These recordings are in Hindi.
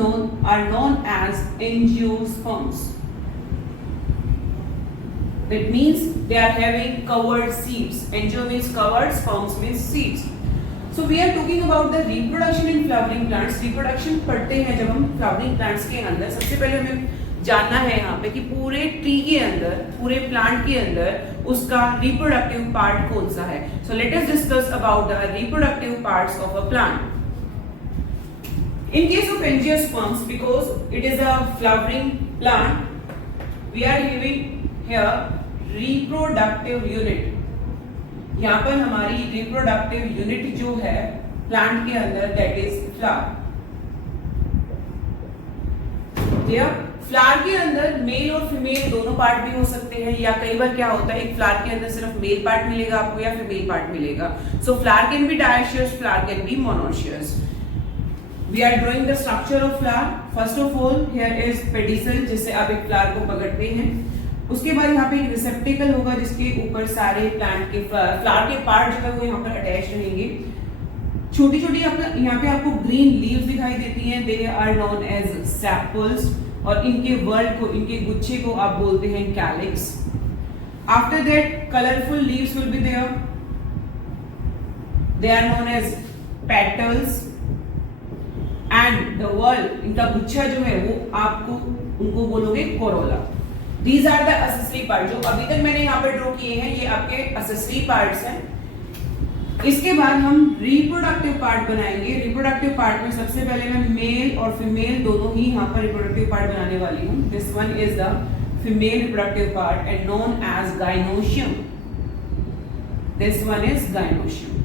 are known as angiosperms. That means they are having covered seeds. Angio means covered, sperms means seeds. So we are talking about the reproduction in flowering plants. Reproduction पढ़ते हैं जब हम flowering plants के अंदर, सबसे पहले हमें जानना है यहाँ पे कि पूरे ट्री के अंदर, पूरे प्लांट के अंदर उसका रिप्रोडक्टिव पार्ट कौन सा है. So let us discuss about the reproductive parts of a plant. In case of angiosperms, because it is a flowering plant, we are having here reproductive unit. यहाँ पर हमारी रिप्रोडक्टिव यूनिट जो है प्लांट के अंदर, दैट इज फ्लावर. फ्लावर के अंदर मेल और फीमेल दोनों पार्ट भी हो सकते हैं, या कई बार क्या होता है एक फ्लावर के अंदर सिर्फ मेल पार्ट मिलेगा आपको या फीमेल पार्ट मिलेगा. So flower can be dioecious, flower can be monoecious. We are drawing the structure of flower. First of all here is pedicel, जिससे आप एक फ्लावर को पकड़ते हैं. उसके बाद यहाँ पे एक रिसेप्टिकल होगा जिसके ऊपर सारे प्लांट के फ्लावर के पार्ट जो है वो यहाँ पर अटैच रहेंगे. छोटी छोटी यहाँ पे आपको ग्रीन लीव्स दिखाई देती हैं. They are known as sepals, और इनके वर्ड को, इनके गुच्छे को आप बोलते हैं calyx. After that colourful leaves will be there. They are known as petals. And the word, इनका गुच्छा जो है वो आपको उनको बोलोगे corolla. These are the accessory part. जो अभी तक मैंने यहाँ पर ड्रॉ किए हैं ये आपके accessory parts हैं. इसके बाद हम reproductive part बनाएंगे. reproductive part में सबसे पहले मैं मेल और फीमेल दोनों ही यहाँ पर reproductive part बनाने वाली हूँ. This one is the female reproductive part and known as gynoecium. This one is gynoecium.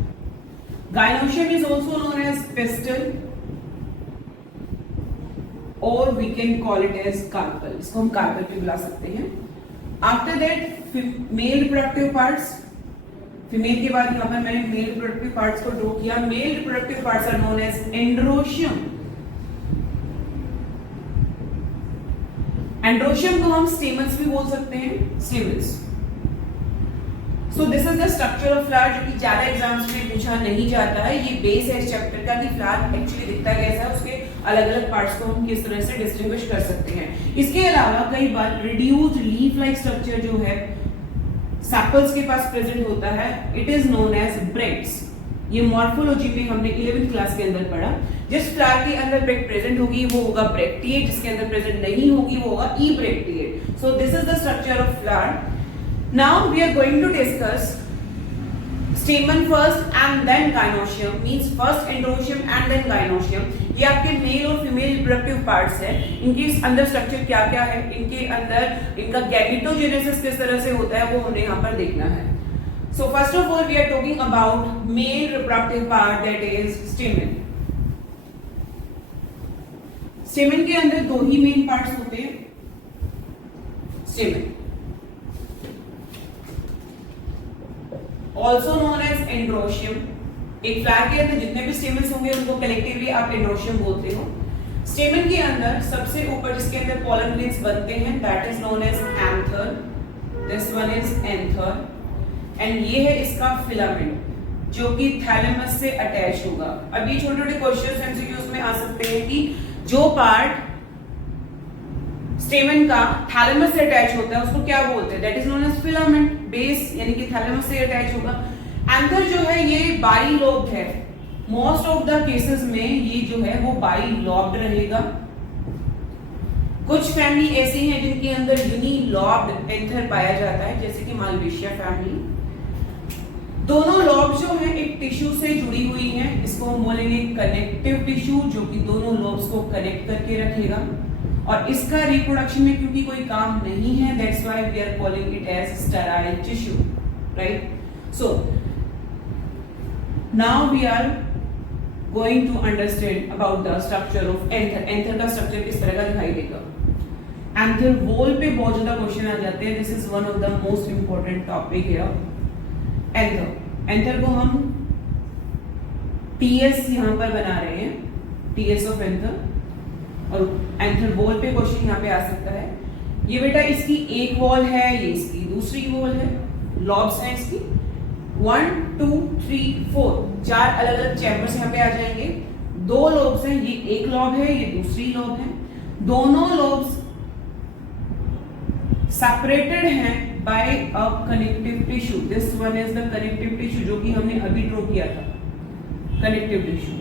Gynoecium is also known as pistil, और we can call it as carpel. इसको हम carpel भी बुला सकते हैं. After that male reproductive parts. Female के बाद यहाँ पर मैंने मेल रिप्रोडक्टिव पार्ट्स को ड्रॉ किया. Male reproductive parts are known as androecium. Androecium को हम स्टेमन्स भी बोल सकते हैं, stamens. So this is the structure of flower, जो कि ज्यादा एग्जाम्स में पूछा नहीं जाता है. ये बेस है इस चैप्टर का कि फ्लावर एक्चुअली दिखता कैसा है, उसके अलग अलग पार्ट्स को हम किस तरह से डिस्टिंग्विश कर सकते हैं. इसके अलावा कई बार रिड्यूस्ड लीफ लाइक स्ट्रक्चर जो है सेपल्स के पास प्रेजेंट होता है, इट इज नोन एज ब्रेक्ट्स. ये मॉर्फोलॉजी में हमने 11th क्लास के अंदर पढ़ा. जिस फ्लावर के अंदर ब्रेक्ट प्रेजेंट होगी वो होगा ब्रेक्टिएट, जिसके अंदर प्रेजेंट नहीं होगी वो होगा ebracteate. So this is the structure of flower. Now we are going to discuss stamen first and then gynoecium, means first androecium and then gynoecium. ये आपके मेल और फीमेल रिप्रोडक्टिव पार्ट्स हैं. इनके अंदर स्ट्रक्चर क्या क्या है, इनके अंदर इनका गैमेटोजेनेसिस किस तरह से होता है वो हमने यहाँ पर देखना है. So first of all we are talking about male reproductive part, that is stamen. stamen के अंदर दो ही मेन पार्ट्स होते हैं. stamen also known as androecium. एक फ्लावर के अंदर जितने भी स्टेमन्स होंगे उनको कलेक्टिवली आप एंड्रोशियम बोलते हो. स्टेमन के अंदर सबसे ऊपर जिसके अंदर पॉलन ग्रेन्स बनते हैं, that is known as anther. This one is anther. And ये है इसका फिलामेंट जो कि थैलेमस से अटैच होगा. अब ये छोटे छोटे क्वेश्चंस एमसीक्यूज में आ सकते हैं कि जो पार्ट स्टेमन का थैलेमस से अटैच होता है उसको क्या बोलते हैं, that is known as filament. Base यानी कि थैलेमस से अटैच होगा. एंथर जो है ये बाई लॉब्ड है. मोस्ट ऑफ द केसेस में ये जो है वो बाई लॉब्ड रहेगा. कुछ फैमिली ऐसी हैं जिनके अंदर यूनी लॉब्ड एंथर पाया जाता है, जैसे कि मालवेशिया फैमिली. दोनों लॉब जो है एक टिश्यू से जुड़ी हुई हैं. इसको हम बोलेंगे कनेक्टिव टिश्यू, जो कि दोनों लॉब्स को कनेक्ट करके रखेगा. और इसका रिप्रोडक्शन में क्योंकि कोई काम नहीं है, that's why we are calling it as sterile tissue, right. So now we are going to understand about the structure of anther. Anther का स्ट्रक्चर किस तरह का दिखाई देगा. एंथर वॉल पे बहुत ज्यादा क्वेश्चन आ जाते हैं. This is one of the most important topic here. Anther, anther को हम टीएस यहां पर बना रहे हैं, टीएस ऑफ एंथर. और एंथर वॉल पे क्वेश्चन यहाँ पे आ सकता है. ये बेटा इसकी एक वॉल है, ये इसकी दूसरी वॉल है. लॉब्स हैं इसकी 1 2 3 4, 4 अलग अलग चैम्बर्स यहाँ पे आ जाएंगे. दो लोब्स हैं, ये एक लॉब है, ये दूसरी लॉब है। दोनों लोब्स सेपरेटेड हैं by a connective tissue. This one is the connective tissue जो कि हमने अभी ड्रॉ किया था, कनेक्टिव टिश्यू।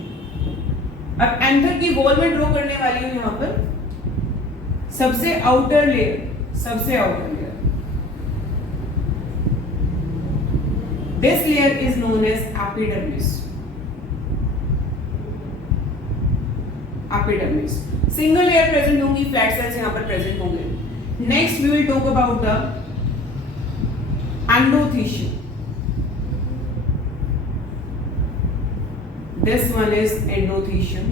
अब एंथर की वॉल में ड्रॉ करने वाली हूं यहां पर सबसे आउटर लेयर, सबसे outer layer. This layer is known as epidermis. Epidermis single layer present होंगी, फ्लैट सेल्स यहां पर प्रेजेंट होंगे। Next we will talk about the endothecium. This one is endothecium.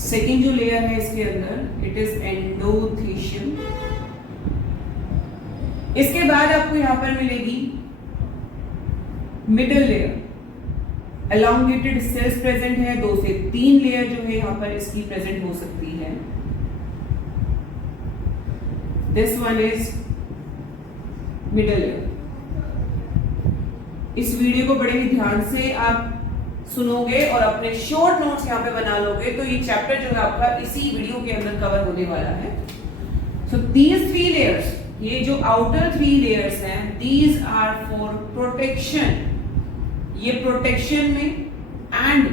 Second जो लेयर है इसके अंदर इट इज एंडोथीशियम। इसके बाद आपको यहां पर मिलेगी middle layer. Elongated cells present है, 2 से 3 लेयर जो है यहां पर इसकी प्रेजेंट हो सकती है। This one is middle layer. इस वीडियो को बड़े ही ध्यान से आप सुनोगे और अपने शॉर्ट नोट्स यहां पे बना लोगे तो ये चैप्टर जो है आपका इसी वीडियो के अंदर कवर होने वाला है। सो दीज 3 लेयर्स, ये जो आउटर 3 लेयर्स हैं, दीज आर फॉर प्रोटेक्शन। ये प्रोटेक्शन में एंड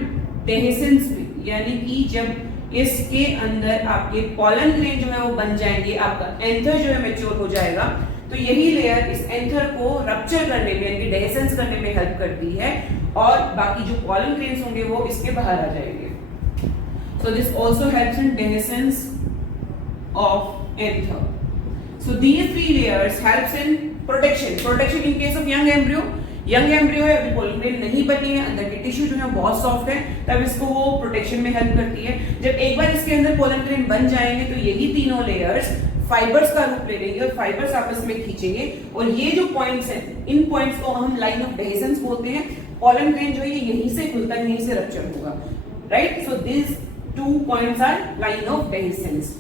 डेहेसेंस में, यानी कि जब इसके अंदर आपके पॉलन ग्रेन जो है वो बन जाएंगे, आपका एंथर जो है मैच्योर हो जाएगा, तो यही लेयर इस एंथर को रप्चर करने में यानी डेहेसेंस करने में हेल्प करती है और बाकी जो पॉलन ग्रेन्स होंगे वो इसके बाहर आ जाएंगे। So this also helps in dehiscence of anther. So these 3 layers helps in protection. Protection in case of young embryo, young embryo है, अभी पॉलन ग्रेन नहीं बनी है, अंदर के टिश्यू जो है बहुत सॉफ्ट है, तब इसको वो प्रोटेक्शन में हेल्प करती है। जब एक बार इसके अंदर पॉलन ग्रेन बन जाएंगे तो यही तीनों लेयर्स फाइबर्स का रूप ले लेंगे और फाइबर्स आपस में खींचेंगे और ये जो पॉइंट्स हैं, इन पॉइंट्स को हम लाइन ऑफ डेहेसेंस बोलते हैं। पॉलन ग्रेन जो है यहीं से खुलता है, यहीं से रप्चर होगा, right. So this 2 points are line of dehiscence.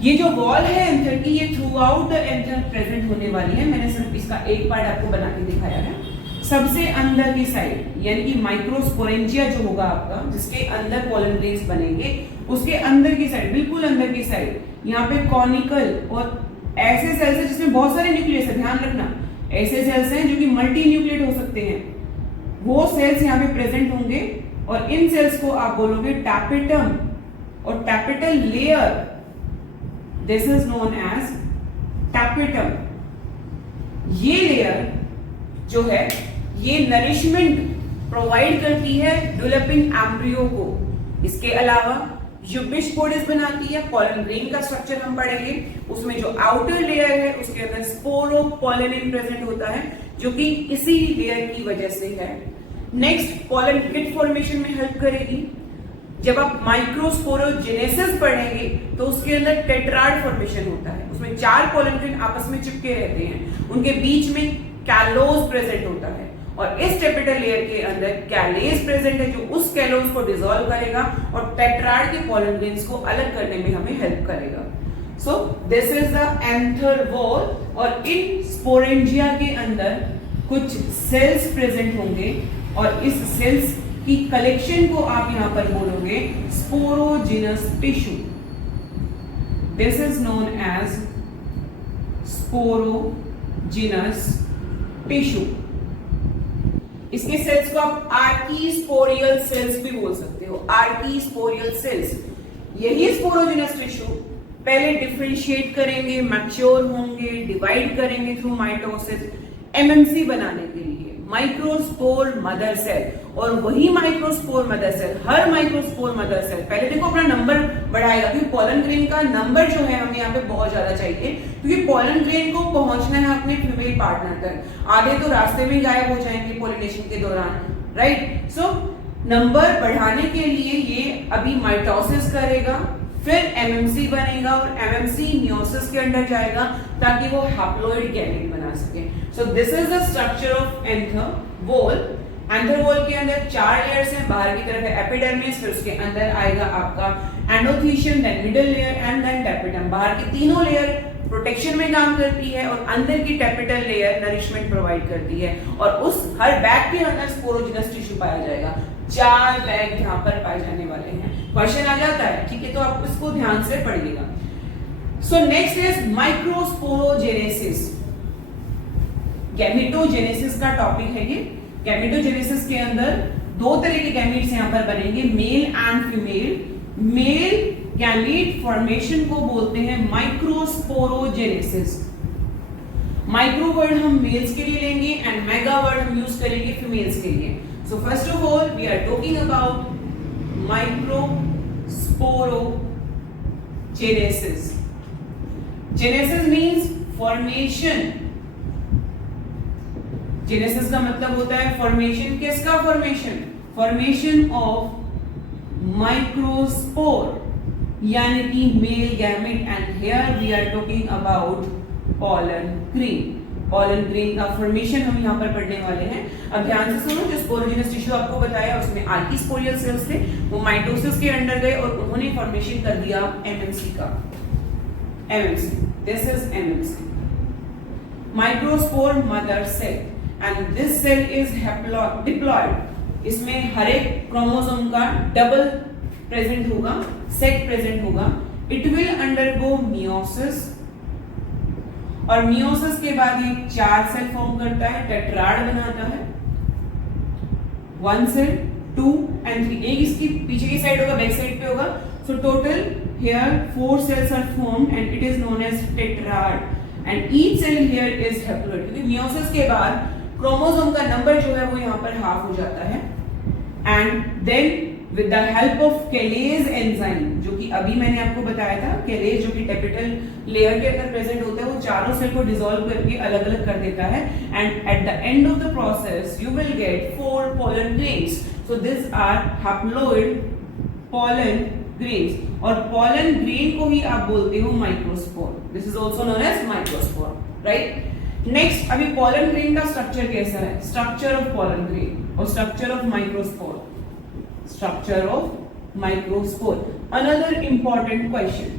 ये जो वॉल है एंथर की, ये throughout the anther present होने वाली है। मैंने सिर्फ इसका एक पार्ट आपको बना के दिखाया है। सबसे अंदर की साइड यानी कि माइक्रोस्पोरेंजिया जो होगा आपका, जिसके अंदर पॉलन ग्रेन्स बनेंगे, उसके अंदर की साइड, बिल्कुल अंदर की साइड, यहाँ पे कॉनिकल और ऐसे सेल्स हैं जिसमें बहुत सारे न्यूक्लियस है। ध्यान रखना, ऐसे सेल्स हैं जो कि मल्टी न्यूक्लिएट हो सकते हैं, वो सेल्स यहाँ पे प्रेजेंट होंगे और इन सेल्स को आप बोलोगे टैपेटम और tapetal layer. This is known as tapetum. ये लेयर जो है ये नरिशमेंट प्रोवाइड करती है डेवलपिंग एम्ब्रियो को। इसके अलावा यूबिस्पोडिस बनाती है, पॉलन ग्रेन का स्ट्रक्चर हम पढ़ेंगे, उसमें जो आउटर लेयर है उसके अंदर स्पोरोपोलेनिन प्रेजेंट होता है जो कि इसी लेयर की वजह से है। नेक्स्ट पॉलन किट फॉर्मेशन में हेल्प करेगी। जब आप माइक्रोस्पोरोजेनेसिस पढ़ेंगे तो उसके अंदर टेट्राड फॉर्मेशन होता है, उसमें 4 पॉलन ग्रेन आपस में चिपके रहते हैं, उनके बीच में कैलोज प्रेजेंट होता है और इस टैपेटल लेयर के अंदर कैलेज प्रेजेंट है जो उस कैलोज को डिसॉल्व करेगा और टेट्राड के पॉलन ग्रेन्स को अलग करने में हमें हेल्प करेगा। सो this is the anther wall और इन स्पोरेंजिया के अंदर कुछ सेल्स प्रेजेंट होंगे और इस सेल्स की कलेक्शन को आप यहां पर बोलोगे sporogenous tissue. This is known as sporogenous tissue. इसके सेल्स को आप आर्कीस्पोरियल सेल्स भी बोल सकते हो, आर्कीस्पोरियल सेल्स। यही स्पोरोजिनस टिश्यू पहले डिफरेंशिएट करेंगे, मैच्योर होंगे, डिवाइड करेंगे थ्रू माइटोसिस एमएमसी बनाने के लिए, माइक्रोस्पोर मदर सेल। और वही माइक्रोस्पोर मदर सेल, हर माइक्रोस्पोर मदर सेल पहले देखो अपना नंबर बढ़ाएगा, क्योंकि पॉलन ग्रेन का नंबर जो है हमें यहाँ पे बहुत ज्यादा चाहिए, क्योंकि पॉलन ग्रेन को पहुंचना है अपने फीमेल पार्टनर तक। आधे तो रास्ते में गायब हो जाएंगे पॉलिनेशन के दौरान, राइट। सो नंबर बढ़ाने के लिए ये अभी माइटोसिस करेगा, फिर एमएमसी बनेगा और एमएमसी मियोसिस के अंदर जाएगा ताकि वो हैप्लॉइड गैमेट बना सके। So this is the structure of anther wall. Anther wall के अंदर 4 लेयर्स हैं, बाहर की तरफ है एपिडर्मिस, फिर उसके अंदर आएगा आपका endothecium, then middle layer and then tapetum. बाहर की तीनों लेयर प्रोटेक्शन में काम करती है और अंदर की टैपेटल लेयर नरिशमेंट प्रोवाइड करती है और उस हर बैग के अंदर स्पोरोजिनस टिश्यू पाया जाएगा। 4 बैग यहाँ पर पाए जाने वाले हैं। क्वेश्चन आ जाता है, ठीक है, तो आप इसको ध्यान से पढ़िएगा। सो नेक्स्ट इज माइक्रोस्पोरोजेनेसिस। गैमेटोजेनेसिस का टॉपिक है ये। गैमेटोजेनेसिस के अंदर 2 तरह के गैमीट्स यहाँ पर बनेंगे, male and female. Male gamete formation को बोलते हैं माइक्रोस्पोरोजेनेसिस। माइक्रो वर्ड हम मेल्स के लिए लेंगे एंड मेगा वर्ड हम यूज करेंगे फीमेल्स के लिए। So first of all we are talking about microsporogenesis. Genesis means formation. Genesis का मतलब होता है फॉर्मेशन। किसका फॉर्मेशन? फॉर्मेशन ऑफ माइक्रोस्पोर यानी कि male gamete. And here we are talking about pollen grain. Pollen grain का फॉर्मेशन हम यहाँ पर पढ़ने वाले हैं। अब ध्यान से सुनो, जो स्पोरोजेनस टिश्यू आपको बताया उसमें आर्कीस्पोरियल सेल्स थे, वो माइटोसिस के अंडर गए और उन्होंने फॉर्मेशन कर दिया एमएमसी का। MMC, this is MMC, microspore mother cell, and this cell is diploid. इसमें हर एक क्रोमोसोम का डबल प्रेजेंट होगा, सेट प्रेजेंट होगा। इट विल अंडरगो मियोसिस, और मियोसिस के बाद ये 4 सेल फॉर्म करता है, टेट्राड बनाता है। 1 सेल, 2 and 3। एक इसकी पीछे की साइड होगा, बैक साइड पे होगा। So total here 4 cells are formed and it is known as tetrad, and each cell here is haploid। क्योंकि मियोसिस के बाद क्रोमोसोम का नंबर जो है वो यहाँ पर हाफ हो जाता है। And then with the help of callase enzyme, जो कि अभी मैंने आपको बताया था, केलेज जो कि टेपिटल लेयर के अंदर प्रेजेंट होता है, वो चारों सेल को डिसॉल्व करके अलग अलग कर देता है। And at the end of the process you will get 4 pollen grains। So this are haploid pollen grains, और pollen grain को ही आप बोलते हो microspore. This is also known as microspore, right. Next, अभी pollen grain का स्ट्रक्चर कैसा है? स्ट्रक्चर ऑफ pollen grain और structure of microspore. Structure of microspore, another important question.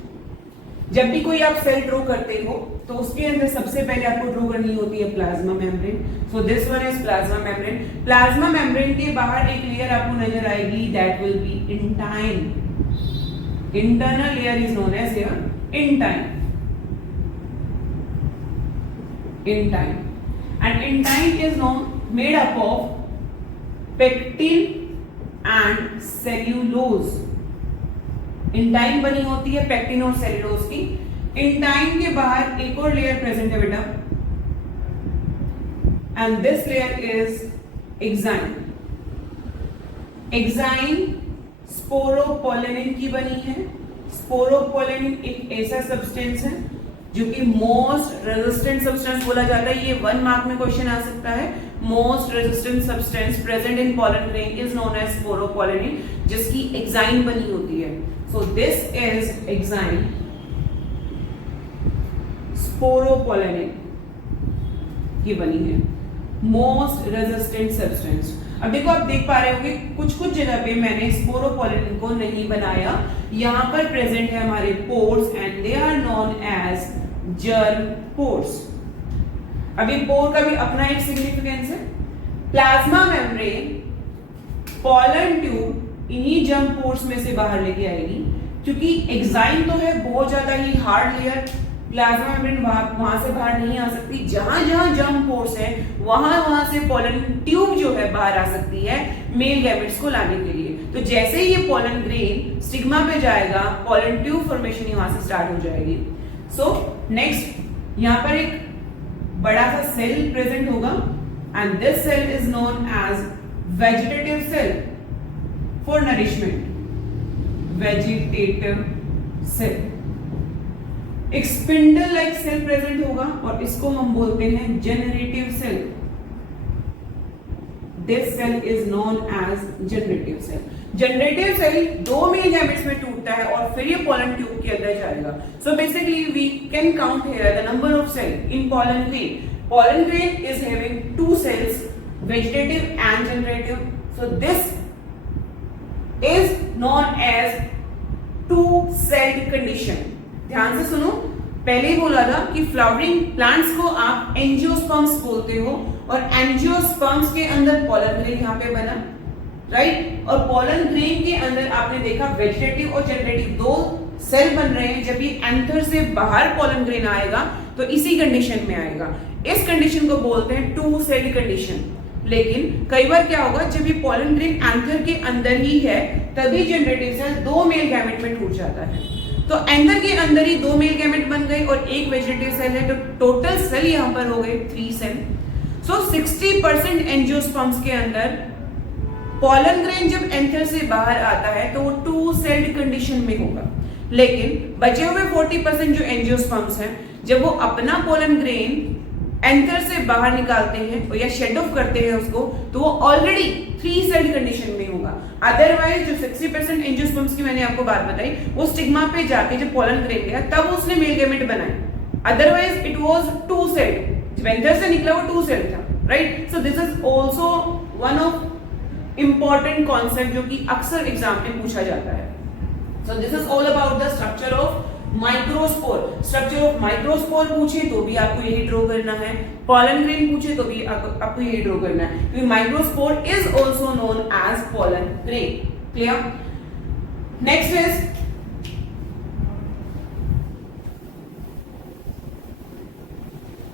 जब भी कोई आप सेल ड्रॉ करते हो तो उसके अंदर सबसे पहले आपको ड्रॉ करनी होती है plasma membrane. So this one is plasma membrane. Plasma membrane के बाहर एक लेयर आपको नजर आएगी, that will be intine. Internal layer is known as here intine. Intine, and intine is known made up of pectin and cellulose. Intine बनी होती है पेक्टिन और सेल्यूलोज की। इंटाइन के बाहर एक और लेयर प्रेजेंट है बेटा, and this layer is exine. Exine sporopollenin की बनी है। स्पोरोपोलेनिन एक ऐसा सब्सटेंस है जो कि मोस्ट रेजिस्टेंट सब्सटेंस बोला जाता है। ये 1 मार्क में क्वेश्चन आ सकता है। Most resistant substance present in pollen grain is known as sporopollenin, जिसकी एक्साइन बनी होती है। So this is exine sporopollenin की बनी है, मोस्ट रेजिस्टेंट सब्सटेंस। अब देखो, आप देख पा रहे होंगे कुछ कुछ जगह पे मैंने स्पोरोपोलेनिन को नहीं बनाया। यहां पर प्रेजेंट है हमारे pores and they are known as germ pores. अभी पोर का भी अपना एक सिग्निफिकेंस है। प्लाज्मा मेम्ब्रेन पॉलन ट्यूब इन्हीं जर्म पोर्स में से बाहर लेके आएगी, क्योंकि एक्साइन तो है बहुत ज्यादा ही हार्ड लेयर। प्लाज्मा मेम्ब्रेन वहां से बाहर नहीं आ सकती। जहां जहां जर्म पोर्स है वहां से पॉलन ट्यूब जो है बाहर आ सकती है मेल गैमेट्स को लाने के लिए। तो जैसे ही ये पॉलन ग्रेन स्टिग्मा पे जाएगा, पॉलन ट्यूब फॉर्मेशन ही वहां से स्टार्ट हो जाएगी। सो नेक्स्ट, यहां पर एक बड़ा सा सेल प्रेजेंट होगा, and this cell is known as vegetative cell for nourishment. Vegetative cell. एक स्पिंडल लाइक सेल प्रेजेंट होगा और इसको हम बोलते हैं generative cell. This cell is known as generative cell. Generative cell 2 male gametes में टूटता है और फिर ये पॉलन ट्यूब के अंदर जाएगा। So basically we can count here the number of cell in pollen grain. Pollen grain is having 2 cells, vegetative and generative. So this is known as 2-celled condition. ध्यान से सुनो, पहले ही बोला था कि फ्लावरिंग प्लांट्स को आप एंजियोस्पर्म्स बोलते हो, और एंजियोस्पर्म्स के अंदर पॉलन ग्रेन यहाँ पे बना, राइट। और पोलन ग्रेन के अंदर आपने देखा वेजिटेटिव और जनरेटिव दो सेल बन रहे हैं। जब ये एंथर से बाहर पोलन ग्रेन आएगा तो इसी कंडीशन में आएगा। इस कंडीशन को बोलते हैं टू सेल कंडीशन। लेकिन कई बार क्या होगा, जब ये पोलन ग्रेन एंथर के अंदर ही है तभी जनरेटिव सेल दो मेल गैमेट में टूट जाता है। तो एंथर के अंदर ही दो मेल गैमेट बन गए और एक वेजिटेटिव सेल है, तो टोटल सेल यहां पर हो गए 3 सेल। सो 60% एंजियोस्पर्म्स के अंदर पोलन ग्रेन जब एंथर से बाहर आता है तो वो टू सेल्ड कंडीशन में होगा। लेकिन बचे हुए 40% जो एंजियोस्पर्म्स हैं, जब वो अपना पोलन ग्रेन एंथर से बाहर निकालते हैं या शेड ऑफ करते हैं उसको, तो वो ऑलरेडी 3 सेल्ड कंडीशन में होगा। अदरवाइज जो 60% एंजियोस्पर्म्स की मैंने आपको बात बताई, वो स्टिग्मा पे जाके जब पोलन ग्रेन गया तब उसने मेल गैमेट बनाए। अदरवाइज इट वाज 2 सेल्ड, जब एंथर से निकला वो 2 सेल्ड था, right. So this is also one of important concept जो कि अक्सर एग्जाम में पूछा जाता है। So this is all about the structure of microspore. Structure of microspore पूछे तो भी आपको यही ड्रॉ करना है, पोलन ग्रेन पूछे तो भी आपको यही ड्रॉ करना है, क्योंकि microspore is also known as pollen grain. Clear? Next is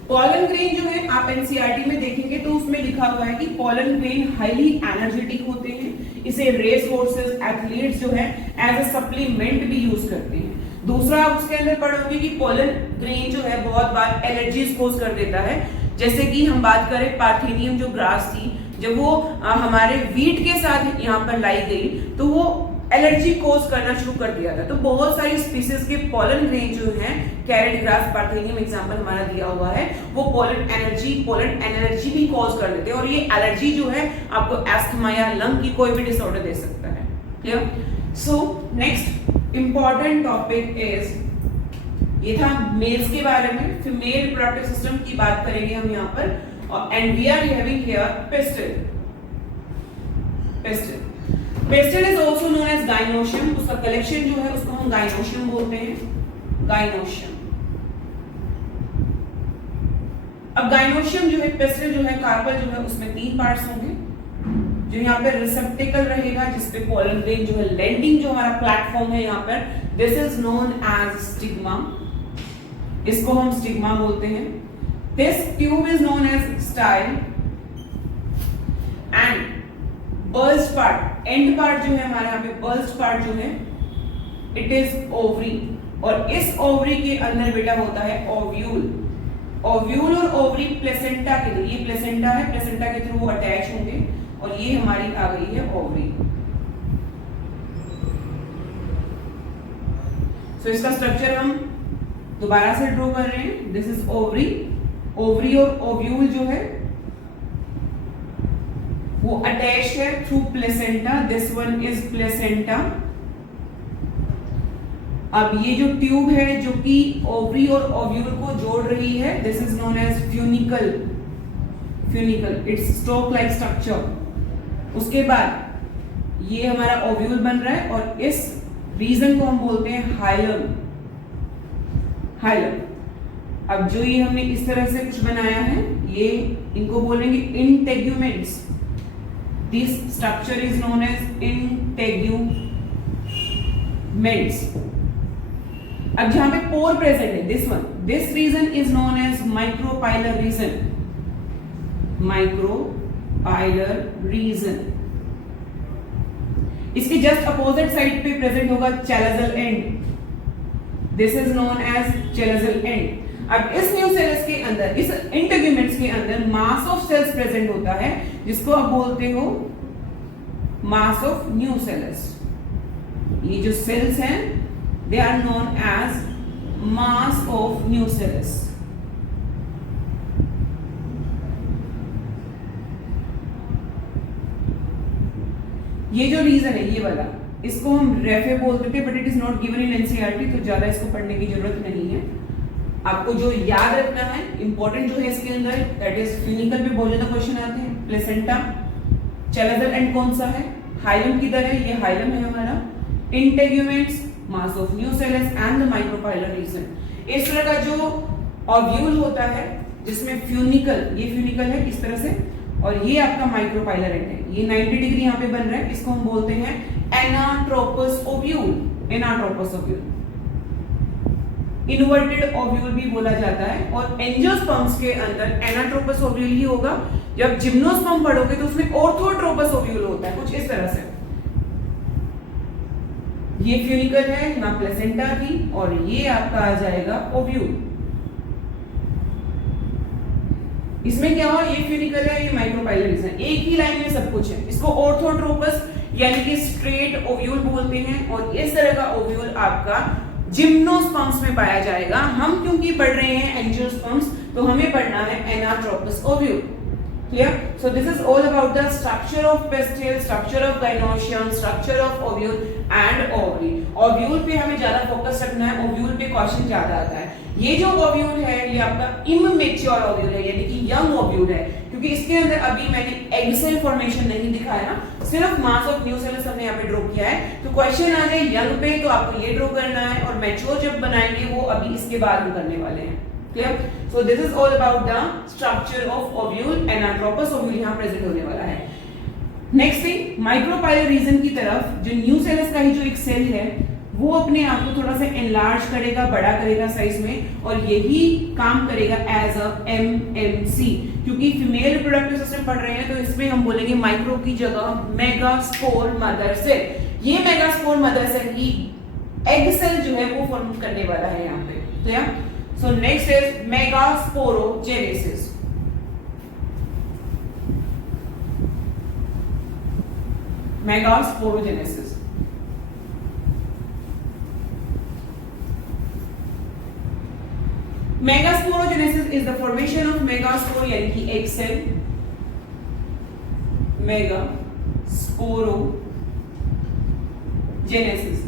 pollen grain जो है आप एनसीईआरटी में देखेंगे तो उसमें लिखा हुआ है कि पोलन ग्रेन हाईली एनर्जेटिक होते हैं। इसे रेस हॉर्सेस, एथलीट्स जो है एज अ सप्लीमेंट भी यूज करते हैं। दूसरा आप उसके अंदर पढ़ोगे कि पोलन ग्रेन जो है बहुत बार एलर्जीज कोज कर देता है। जैसे कि हम बात करें पार्थेनियम जो ग्रास थी, जब वो हमारे वीट के साथ यहाँ पर लाई गई तो वो एलर्जी कोज करना शुरू कर दिया था। तो बहुत सारी स्पीसीज के पोलन ग्रेन जो हैं, कैरेट ग्रास, पार्थेनियम एग्जांपल हमारा दिया हुआ है, वो पोलन एनर्जी भी कोज कर देते हैं और ये एलर्जी जो है आपको एस्थमा या लंग की कोई भी डिसऑर्डर दे सकता है। Clear? So next important topic is, ये था मेल्स के बारे में। फीमेल रिप्रोडक्टिव सिस्टम की बात करेंगे हम यहाँ पर, and we are having here pistil. Pistil is also known as gynoecium. उसका कलेक्शन जो है उसको हम गाइनोशियम बोलते हैं, गाइनोशियम। अब गाइनोशियम जो है, पिस्टल जो है, कार्पल जो है, उसमें 3 पार्ट्स होंगे। जो यहाँ पे रिसेप्टिकल रहेगा जिसपे पोलन ग्रेन जो है लैंडिंग, जो हमारा प्लेटफॉर्म है यहाँ पर, this is known as stigma. इसको हम स्टिग्मा बोलते हैं। This tube is known as style and burst part, and part जो है हमारे यहाँ पे बर्स्ट पार्ट जो है, इट इज ओवरी। और इस ओवरी के अंदर बेटा होता है ओव्यूल। ओव्यूल और ओवरी प्लेसेंटा के थ्रू, ये प्लेसेंटा है, प्लेसेंटा के थ्रू वो अटैच होंगे और ये हमारी आ गई है ओवरी। सो इसका स्ट्रक्चर हम दोबारा से ड्रॉ कर रहे हैं। This is ovary. ओवरी और ओव्यूल जो है वो अटैच्ड है through placenta. This one is placenta. अब ये जो ट्यूब है जो कि ओवरी और ओव्यूल को जोड़ रही है, this is known as funicle. Funicle, it's stalk like structure. उसके बाद ये हमारा ओव्यूल बन रहा है और इस रीजन को हम बोलते हैं हाइलम। हाइलम। अब जो ये हमने इस तरह से कुछ बनाया है, ये इनको बोलेंगे integuments. This structure is known as integuments. अब जहां पे पोर प्रेजेंट है, this one, this region is known as micropylar region. Micropylar region. इसके जस्ट अपोजिट साइड पे प्रेजेंट होगा chalazal end. This is known as chalazal end. अब इस न्यूसेलस के अंदर, इस इंटेग्यूमेंट्स के अंदर मास ऑफ सेल्स प्रेजेंट होता है जिसको आप बोलते हो मास ऑफ न्यूसेलस। ये जो सेल्स हैं they are known as mass of nucellus. ये जो रीजन है ये वाला, इसको हम रेफे बोलते थे but it is not given in NCERT, तो ज्यादा इसको पढ़ने की जरूरत नहीं है। आपको जो याद रखना है इंपॉर्टेंट जो है इसके अंदर, दैट इज फ्यूनिकल पे बहुत ज्यादा क्वेश्चन आते हैं। प्लेसेंटा, चैलेजल एंड कौन सा है, हाइलम किधर है, ये हाइलम है हमारा। Integuments, mass of nucellus and the micropylar reason. इस तरह का जो ओव्यूल होता है जिसमें फ्यूनिकल, ये फ्यूनिकल है इस तरह से, और ये आपका माइक्रोपाइलर एंड है, ये 90 डिग्री यहाँ पे बन रहा है, इसको हम बोलते हैं anatropous ovule. Anatropous ovule, inverted ovule भी बोला जाता है। और एंजियोस्पर्म्स के अंदर एनाट्रोपस ओव्यूल ही होगा। जब जिम्नोस्पर्म पढ़ोगे तो उसमें ऑर्थोट्रोपस ओव्यूल होता है, कुछ इस तरह से। ये फ्यूनिकल है, यहाँ प्लेसेंटा थी, और ये आपका आ जाएगा ओव्यूल। इसमें क्या हुआ, ये फ्यूनिकल है, ये माइक्रोपाइलर है, एक ही लाइन में सब कुछ है। इसको ऑर्थोट्रोपस यानी कि स्ट्रेट ओव्यूल बोलते हैं। और इस तरह का ओव्यूल आपका जिम्नोस्पर्म्स में पाया जाएगा। हम क्योंकि पढ़ रहे हैं एंजियोस्पर्म्स, तो हमें पढ़ना है anatropous ovule. Clear? So this is all about the structure of pistil, structure of gynoecium, structure of ovule and ovary. Ovule पे हमें ज्यादा फोकस रखना है, ovule पे क्वेश्चन ज्यादा आता है। ये जो ovule है ये आपका immature ovule है, यानी कि young ovule है, क्योंकि इसके अंदर अभी मैंने egg cell formation नहीं दिखाया ना, सिर्फ mass of new cells हमने यहाँ पे ड्रॉ किया है। तो क्वेश्चन आ जाए young पे तो आपको ये ड्रॉ करना है, और mature जब बनाएंगे वो अभी इसके बाद हम करने वाले हैं। Clear? So this is all about the structure of ovule, anatropous ovule यहाँ प्रेजेंट होने वाला है। नेक्स्ट थिंग, माइक्रोपाइलर रीजन की तरफ, जो न्यू सेल्स का ही जो एक सेल है वो अपने आप को थोड़ा सा एनलार्ज करेगा, बड़ा करेगा साइज में, और यही काम करेगा एज अ एमएमसी। क्योंकि फीमेल रिप्रोडक्टिव सिस्टम पढ़ रहे हैं तो इसमें हम बोलेंगे माइक्रो की जगह मेगास्पोर मदर सेल। ये मेगास्पोर मदर सेल ही एग सेल जो है वो फॉर्म करने वाला है यहाँ पे। Clear? So next is megasporogenesis. Megasporogenesis. Megasporogenesis is the formation of megaspore यानी कि एक सेल। megasporogenesis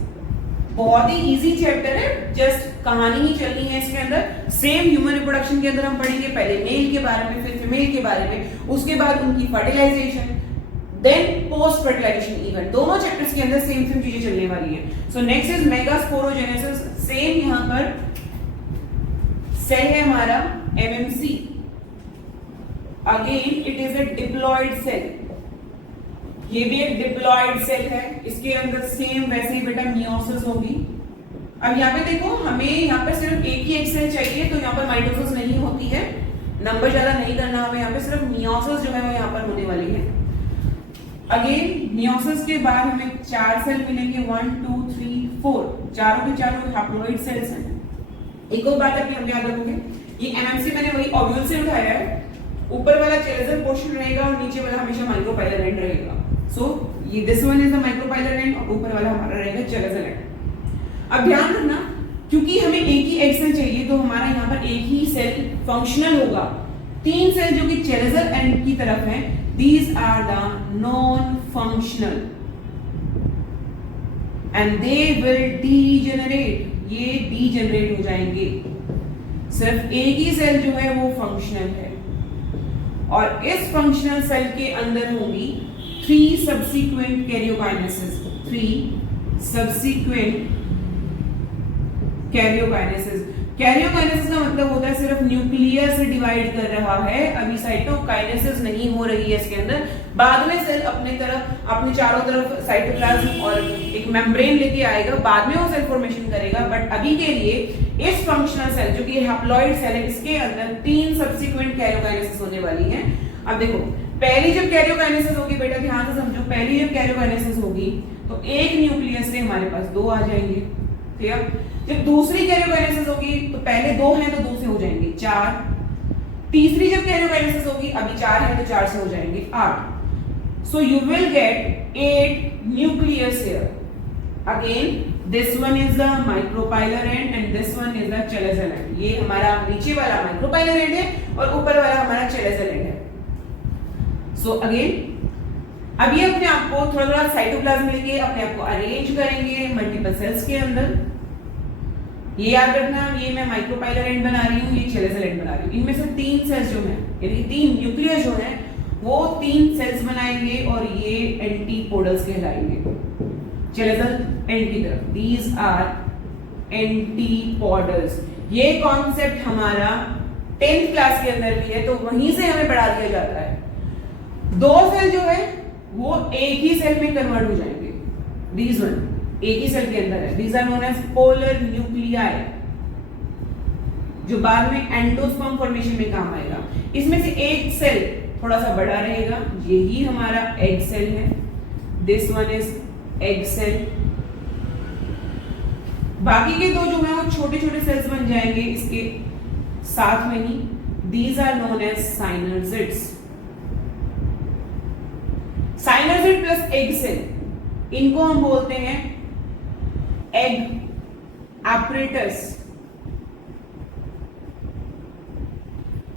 बहुत ही इजी चैप्टर है, जस्ट कहानी ही चलनी है इसके अंदर। सेम ह्यूमन रिप्रोडक्शन के अंदर हम पढ़ेंगे पहले मेल के बारे में, फिर फीमेल के बारे में, उसके बाद उनकी fertilization, then post fertilization event. दोनों चैप्टर्स के अंदर सेम सेम चीजें चलने वाली हैं। So next is megasporogenesis. Same यहां पर सेल है हमारा MMC. Again it is a diploid cell, ये भी एक डिप्लॉयड सेल है। इसके अंदर सेम वैसे ही बेटा मियोसिस होगी। अब यहाँ पे देखो, हमें यहाँ पे सिर्फ एक ही एक सेल चाहिए, तो यहाँ पर माइटोसिस नहीं होती है, नंबर ज्यादा नहीं करना हमें, यहाँ पे सिर्फ मियोसिस जो है वो यहाँ पर होने वाली है। अगेन मियोसिस के बाद हमें 4 सेल मिलेंगे, 1 2 3 4, चारों के चारों हैप्लॉइड सेल्स हैं। एक और बात अभी हम याद रखोगे, ये एमएमसी मैंने वही ओव्यूल से उठाया है, ऊपर वाला चेलेजल पोर्शन रहेगा और नीचे वाला हमेशा माइक्रोपाइलर एंड रहेगा। सो ये this one is the micropylar and, और ऊपर वाला हमारा रहेगा चेलेजल एंड। अब ध्यान रखना, क्योंकि हमें एक ही एक सेल चाहिए तो हमारा यहाँ पर एक ही सेल फंक्शनल होगा। 3 सेल जो कि चेलेजल एंड की तरफ हैं, these are the non-functional and they will degenerate, ये degenerate हो जाएंगे। सिर्फ एक ही सेल जो है वो फंक्शनल है, और इस फंक्शनल सेल के अंदर होंगी 3 subsequent karyokinesis, 3 subsequent karyokinesis। Karyokinesis का मतलब होता है सिर्फ न्यूक्लियर से डिवाइड कर रहा है, अभी साइटोकाइनेसिस नहीं हो रही है इसके अंदर। बाद में सेल अपने तरफ, अपने चारों तरफ साइटोप्लाज्म और एक मेम्ब्रेन लेके आएगा, बाद में वो सेल फॉर्मेशन करेगा। बट अभी के लिए इस फंक्शनल सेल जो कि हैप्लॉइड सेल है, इसके अंदर 3 सब्सिक्वेंट कैरियोकाइनेसिस होने वाली है। अब देखो, पहली जब कैरियोकाइनेसिस होगी, बेटा ध्यान से समझो, पहली जब कैरियोकाइनेसिस होगी तो एक न्यूक्लियस से हमारे पास 2 आ जाएंगे। ठीक है? जब दूसरी कैरियोकाइनेसिस होगी तो पहले 2 हैं तो 2 से हो जाएंगे 4। तीसरी जब कैरियोकाइनेसिस होगी, अभी 4 है तो 4 से हो जाएंगे 8। So you will gate 8 nucleus here. Again this one is the micropylar and and this one is the chalazal and. ये हमारा नीचे वाला माइक्रोपाइलर एंड है और ऊपर वाला हमारा चेलेजल एंड है। सो अगेन अब ये अपने आप को थोड़ा थोड़ा साइटोप्लाज्म लेके अपने आप को अरेंज करेंगे मल्टीपल सेल्स के अंदर। ये याद रखना, ये मैं माइक्रोपाइलर एंड बना रही हूँ, ये चेलेजल एंड बना रही हूँ। इनमें से 3 सेल्स जो हैं, यानी 3 न्यूक्लियस जो हैं, वो 3 सेल्स बनाएंगे और ये एंटीपोडल्स कहलाएंगे चेलेजल एंड की तरफ। These are antipodals. ये कॉन्सेप्ट हमारा 10th क्लास के अंदर भी है, तो वहीं से हमें पढ़ा दिया जाता है। दो सेल जो है वो एक ही सेल में कन्वर्ट हो जाएंगे, दीज वन एक ही सेल के अंदर है, these are known as polar nuclei, जो बाद में एंडोस्पर्म फॉर्मेशन में काम आएगा। इसमें से एक सेल थोड़ा सा बड़ा रहेगा, यही हमारा एग सेल है, this one is egg cell. बाकी के दो जो है वो छोटे छोटे सेल्स बन जाएंगे इसके साथ में ही, these are known as synergids. Synergid plus egg cell, इनको हम बोलते हैं एग apparatus।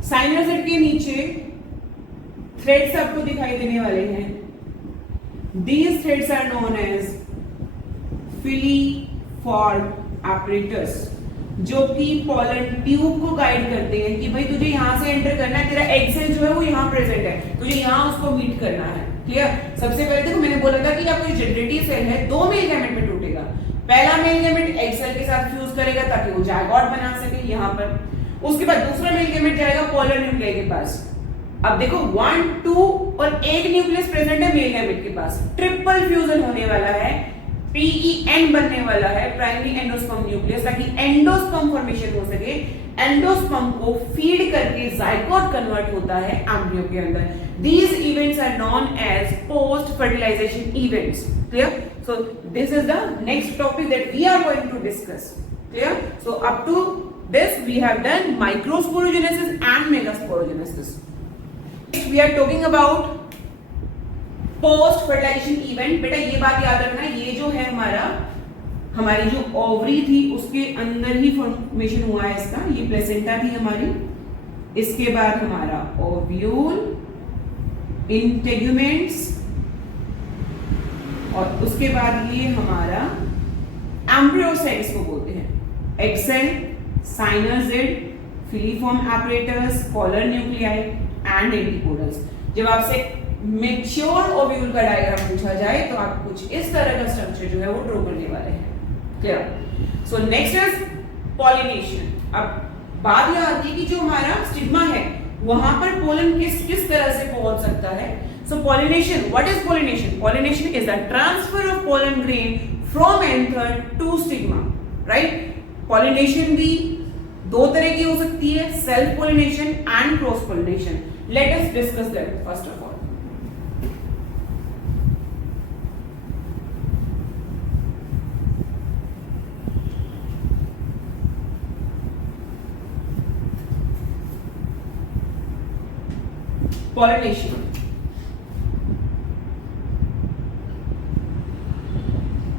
साइनर्जिड के नीचे थ्रेड्स आपको दिखाई देने वाले हैं, these threads are known as filiform apparatus, जो कि पोलन ट्यूब को गाइड करते हैं कि भाई तुझे यहां से एंटर करना है, तेरा एग सेल जो है वो यहां प्रेजेंट है, तुझे यहां उसको मीट करना है। क्लियर? सबसे पहले देखो मैंने बोला था कि आपका जो जनरेटिव सेल है दो मेल गैमेट में टूटेगा। पहला मेल गैमेट एग सेल के साथ फ्यूज करेगा ताकि वो जायगोट बना सके यहां पर, उसके बाद दूसरा मेल गैमेट जाएगा पोलर न्यूक्लियस के पास। अब देखो 1, 2 और एक न्यूक्लियस प्रेजेंट है मेल गैमेट के पास, ट्रिपल फ्यूजन होने वाला है, PEN बनने वाला है, प्राइमरी एंडोस्पर्म न्यूक्लियस, ताकि एंडोस्पर्म फॉर्मेशन हो सके। एंडोस्पर्म को फीड करके जायगोट कन्वर्ट होता है एम्ब्रियो के अंदर। These events are known as post fertilization events. Clear? So this is the next topic that we are going to discuss. Clear? So up to this we have done microsporogenesis and megasporogenesis. We are talking about post fertilization event. बेटा ये बात याद रखना, ये जो है हमारी जो ओवरी थी उसके अंदर ही फॉर्मेशन हुआ है इसका, ये प्लेसेंटा थी हमारी, इसके बाद हमारा ओव्यूल, इंटेगुमेंट्स, और उसके बाद ये हमारा एम्ब्रियोसाइट्स को बोलते हैं, egg cell, synergid, filiform apparatus, polar nuclei and antipodals. जब आपसे मैच्योर ओव्यूल का डायग्राम पूछा जाए तो आप कुछ इस तरह का स्ट्रक्चर जो है वो ड्रॉ करने वाले हैं। Clear? So next is pollination. अब बात यह आती है कि जो हमारा स्टिग्मा है वहां पर पोलन किस तरह से पहुंच सकता है। So pollination, what is pollination? Pollination is the transfer of pollen grain from anther to stigma, right? Pollination भी दो तरह की हो सकती है, self pollination and cross pollination. Let us discuss that first of all. Pollination,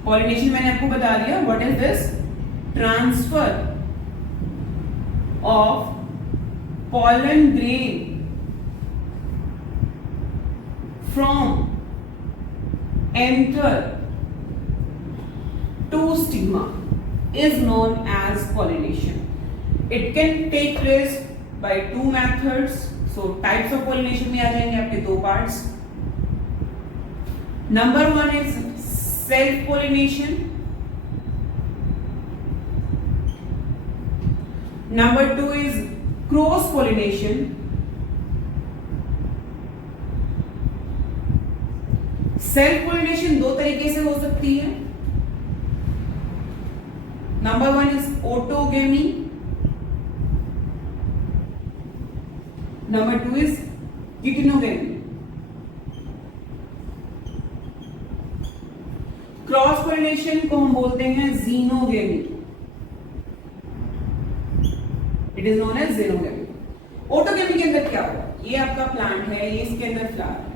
pollination मैंने आपको बता दिया, what is this? Transfer of pollen grain from anther to stigma is known as pollination. It can take place by two methods. So types of pollination में आ जाएंगे आपके दो parts. Number one is self pollination. Number two is cross pollination. Self pollination दो तरीके से हो सकती है। Number one is autogamy, number two is geitonogamy. Cross pollination को हम बोलते हैं xenogamy, it is known as xenogamy. Autogamy के अंदर क्या होगा? ये आपका प्लांट है, ये इसके अंदर फ्लावर है,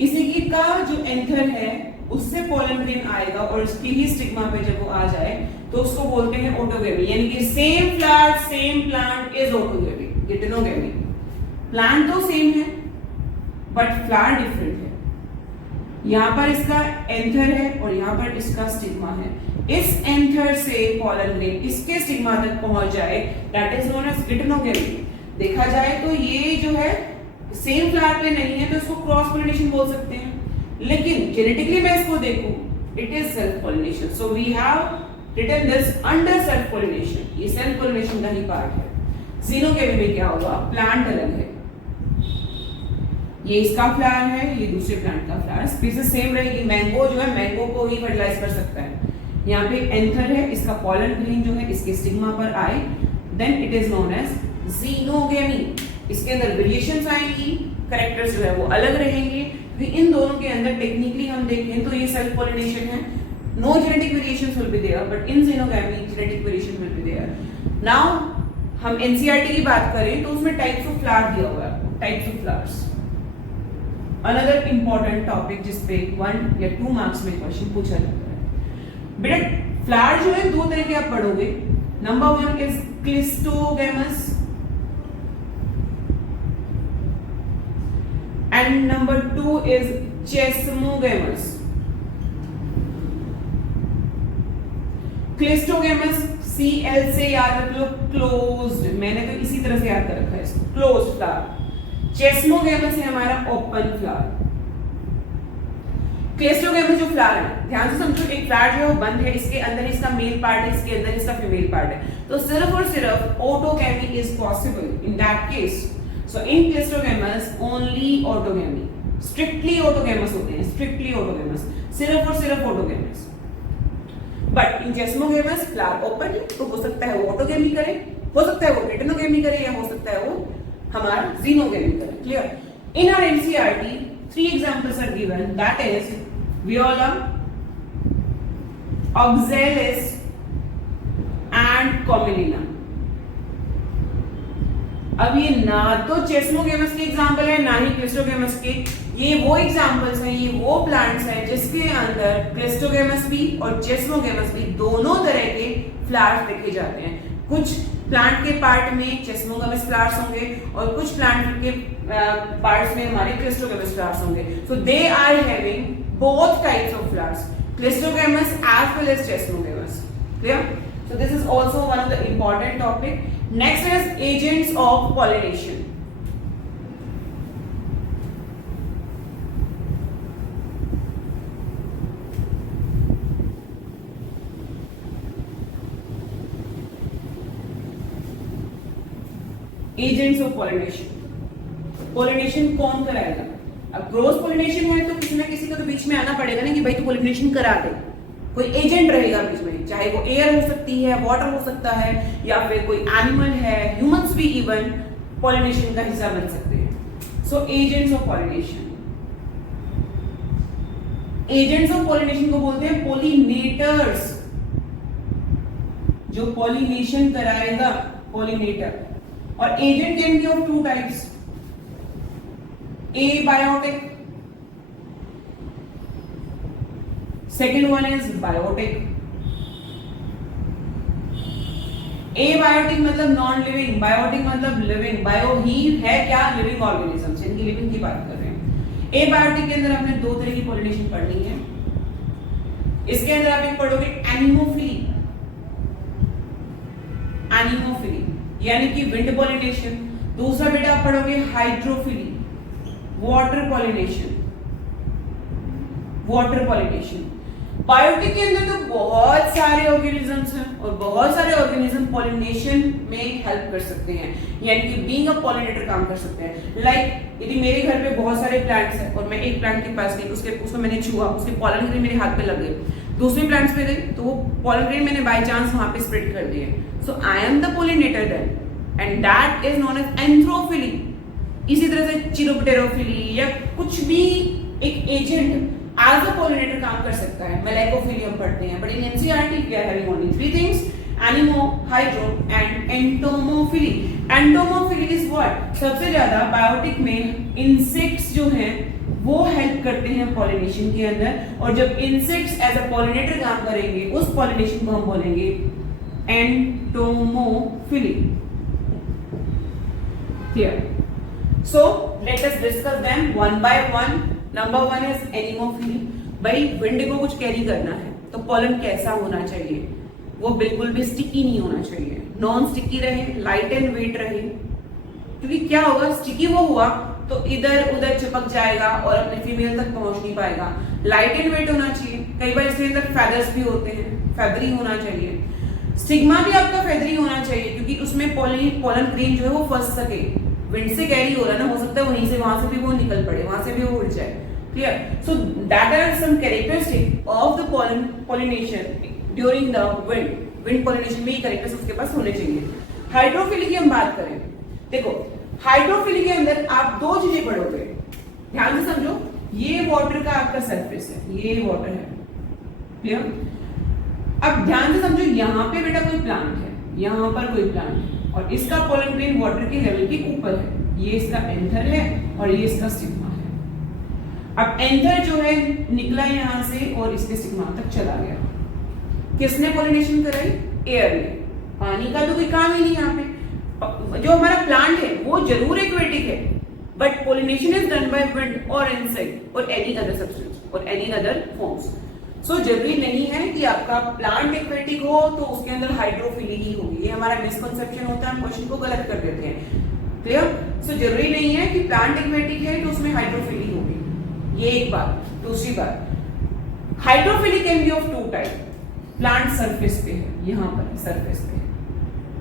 इसी की का जो एंथर है उससे पोलन ग्रेन आएगा और उसकी ही स्टिग्मा पे जब वो आ जाए तो उसको बोलते हैं ऑटोगेमी, यानी कि same flower same plant is autogamy. Geitonogamy, plant तो सेम है बट फ्लावर डिफरेंट है। यहां पर इसका एंथर है और यहां पर इसका स्टिग्मा है, इस एंथर से पोलन ग्रेन इसके स्टिग्मा तक पहुंच जाए, दैट इज नोन एज गिटिनोगेमी। देखा जाए तो ये जो है सेम फ्लावर पे नहीं है तो इसको क्रॉस पॉलिनेशन बोल सकते हैं, लेकिन जेनेटिकली मैं इसको देखूं it is self pollination. So we have written this under self pollination, ये सेल्फ पॉलिनेशन का ही पार्ट है। जीनोगेमी में क्या होगा? प्लांट अलग है, ये इसका फ्लावर है, ये दूसरे प्लांट का फ्लावर। स्पीसीज सेम रहेगी। मैंगो जो है मैंगो को ही फर्टिलाइज कर सकता है। यहाँ पे एंथर है, इसका पॉलन ग्रेन जो है इसके स्टिग्मा पर आए, then it is known as xenogamy. इसके अंदर वेरिएशंस आएंगी, कैरेक्टर्स जो है वो अलग रहेंगे। इन दोनों के अंदर टेक्निकली हम देखें तो ये सेल्फ पॉलिनेशन है। No genetic variations will be there, but in xenogamy genetic variation will be there. Now हम एनसीईआरटी की बात करें तो उसमें टाइप्स ऑफ फ्लावर दिया हुआ है, types of flowers. Another important topic जिसपे 1 या 2 मार्क्स में क्वेश्चन पूछा जाता है। बेटा फ्लावर जो है दो तरह के आप पढ़ोगे। Number 1 is cleistogamous and number 2 is chasmogamous. Cleistogamous CL से याद रख लो, क्लोज्ड। मैंने तो इसी तरह से याद कर रखा है इसको, क्लोज्ड फ्लावर। चेस्मोगेमस है हमारा ओपन फ्लावर। क्लिस्टोगेमस जो फ्लावर है, ध्यान से समझो, एक फ्लावर जो है वो बंद है, इसके अंदर इसका मेल पार्ट है, इसके अंदर इसका फीमेल पार्ट है, तो सिर्फ और सिर्फ autogamy is possible in that case. So in cleistogamous only autogamy, strictly autogamous होते हैं, स्ट्रिक्टली ऑटोगेमस, सिर्फ और सिर्फ autogamous. But in chasmogamous flower open है, तो हो सकता है वो ऑटोगेमी करे, हो सकता है वो रिटनोगेमी करे, या हो सकता है वो हमारा ज़ीनोगेमी करे। Clear? In our NCERT 3 examples are given, that is viola, oxalis and commelina। अब ये ना तो चेस्मोगेमस के एग्जाम्पल है ना ही क्लिस्टोगेमस के। ये वो एग्जाम्पल्स हैं, ये वो प्लांट्स हैं जिसके अंदर क्लिस्टोगेमस भी और चेस्मोगेमस भी दोनों तरह के फ्लावर्स देखे जाते हैं। कुछ प्लांट के पार्ट में चेस्मोगेमस फ्लावर्स होंगे और कुछ प्लांट के पार्ट्स में हमारे क्लिस्टोगेमस फ्लावर्स होंगे। So they are having both types of flowers, cleistogamous as well as chasmogamous. Clear? So this is also one of the important topic. Next is agents of pollination. Agents of pollination, pollination कौन कराएगा? अब क्रॉस पॉलिनेशन है तो किसी ना किसी को तो बीच में आना पड़ेगा ना कि भाई तू पॉलिनेशन करा दे। कोई एजेंट रहेगा बीच में, चाहे वो एयर हो सकती है, वाटर हो सकता है, या फिर कोई एनिमल है, ह्यूमंस भी इवन पॉलिनेशन का हिस्सा बन सकते हैं। So agents of pollination, agents of pollination को बोलते हैं पॉलिनेटर्स। जो पॉलिनेशन कराएगा, पॉलिनेटर। और agent can be of 2 types, abiotic, second one is biotic. Abiotic मतलब नॉन लिविंग, बायोटिक मतलब लिविंग। बायो ही है क्या? लिविंग ऑर्गेनिजम्स, इनकी लिविंग की बात कर रहे हैं। एबायोटिक के अंदर आपने 2 तरह की पॉलिनेशन पढ़नी है। इसके अंदर आप एक पढ़ोगे एनिमोफिली, एनिमोफिली यानी कि विंड पॉलिनेशन। दूसरा बेटा आप पढ़ोगे hydrophily, water pollination, water pollination. Biotic के अंदर तो बहुत सारे ऑर्गेनिजम्स हैं और बहुत सारे ऑर्गेनिज्म पॉलिनेशन में हेल्प कर सकते हैं, यानी कि बीइंग अ पॉलिनेटर काम कर सकते हैं। लाइक यदि मेरे घर पे बहुत सारे प्लांट्स हैं और मैं एक प्लांट के पास गई, उसको मैंने छुआ, उसके पॉलन ग्रेन मेरे हाथ पे लग गए, दूसरे प्लांट्स पे गई तो वो पॉलन ग्रेन मैंने बाय चांस वहां पे स्प्रेड कर दिए। So I am the pollinator then, and that is known as anthophily. इसी तरह से चिरोप्टेरोफिली या कुछ भी एक एजेंट as a pollinator काम कर सकता है। मेलेकोफिली हम पढ़ते हैं, but in NCERT we are having only 3 things: anemo, hydro and entomophily. Entomophily is what? सबसे ज्यादा बायोटिक में इंसेक्ट्स जो हैं वो हेल्प करते हैं पॉलिनेशन के अंदर, और जब इंसेक्ट्स एज अ पॉलिनेटर काम करेंगे उस पॉलिनेशन को हम बोलेंगे entomophily. Clear? So let us discuss them one by one. Number 1 is anemophily. भाई विंड को कुछ कैरी करना है तो पॉलन कैसा होना चाहिए? वो बिल्कुल भी स्टिकी नहीं होना चाहिए, नॉन स्टिकी रहे, लाइट एंड वेट रहे। क्योंकि क्या होगा, स्टिकी वो हुआ तो इधर उधर चिपक जाएगा और अपने फीमेल तक पहुंच नहीं पाएगा। लाइट एंड वेट होना चाहिए। कई बार इसके अंदर फेदर्स भी होते हैं, फेदरी होना चाहिए। स्टिग्मा भी आपका फेदरी होना चाहिए क्योंकि उसमें पॉलन ग्रेन जो है वो फंस सके। विंड से कैरी हो रहा है ना, हो सकता है वहीं से वहां से भी वो निकल पड़े, वहां से भी वो उड़ जाए। Clear? So that are some characteristic of the pollination during the wind pollination में ये कैरेक्टर्स उसके पास होने चाहिए। हाइड्रोफिली की हम बात करें, देखो हाइड्रोफिली के अंदर आप दो चीजें पढ़ोगे, ध्यान से समझो। ये वाटर का आपका सरफेस है, ये वाटर है, क्लियर? अब ध्यान से समझो, यहाँ पे बेटा कोई प्लांट है, यहाँ पर कोई प्लांट है, और इसका पोलन ग्रेन वाटर के लेवल के ऊपर है, ये इसका एंथर है और ये इसका स्टिग्मा है। अब एंथर जो है निकला यहाँ से और इसके स्टिग्मा तक चला गया। किसने पॉलिनेशन कराई? एयर ने। पानी का तो कोई काम ही नहीं यहाँ पे। जो हमारा प्लांट है वो जरूर एक्वेटिक है, but pollination is done by wind और इंसेक्ट और एनी अदर सब्सटेंस और एनी अदर फॉर्म्स। सो जरूरी नहीं है कि आपका प्लांट एक्वेटिक हो तो उसके अंदर हाइड्रोफिली ही होगी। ये हमारा मिसकंसेप्शन होता है, हम क्वेश्चन को गलत कर देते हैं। क्लियर? सो जरूरी नहीं है कि प्लांट एक्वेटिक है तो उसमें हाइड्रोफिली होगी, ये एक बात। दूसरी बात, hydrophily can be of two type. Plant surface पे है, यहाँ पर सरफेस पे,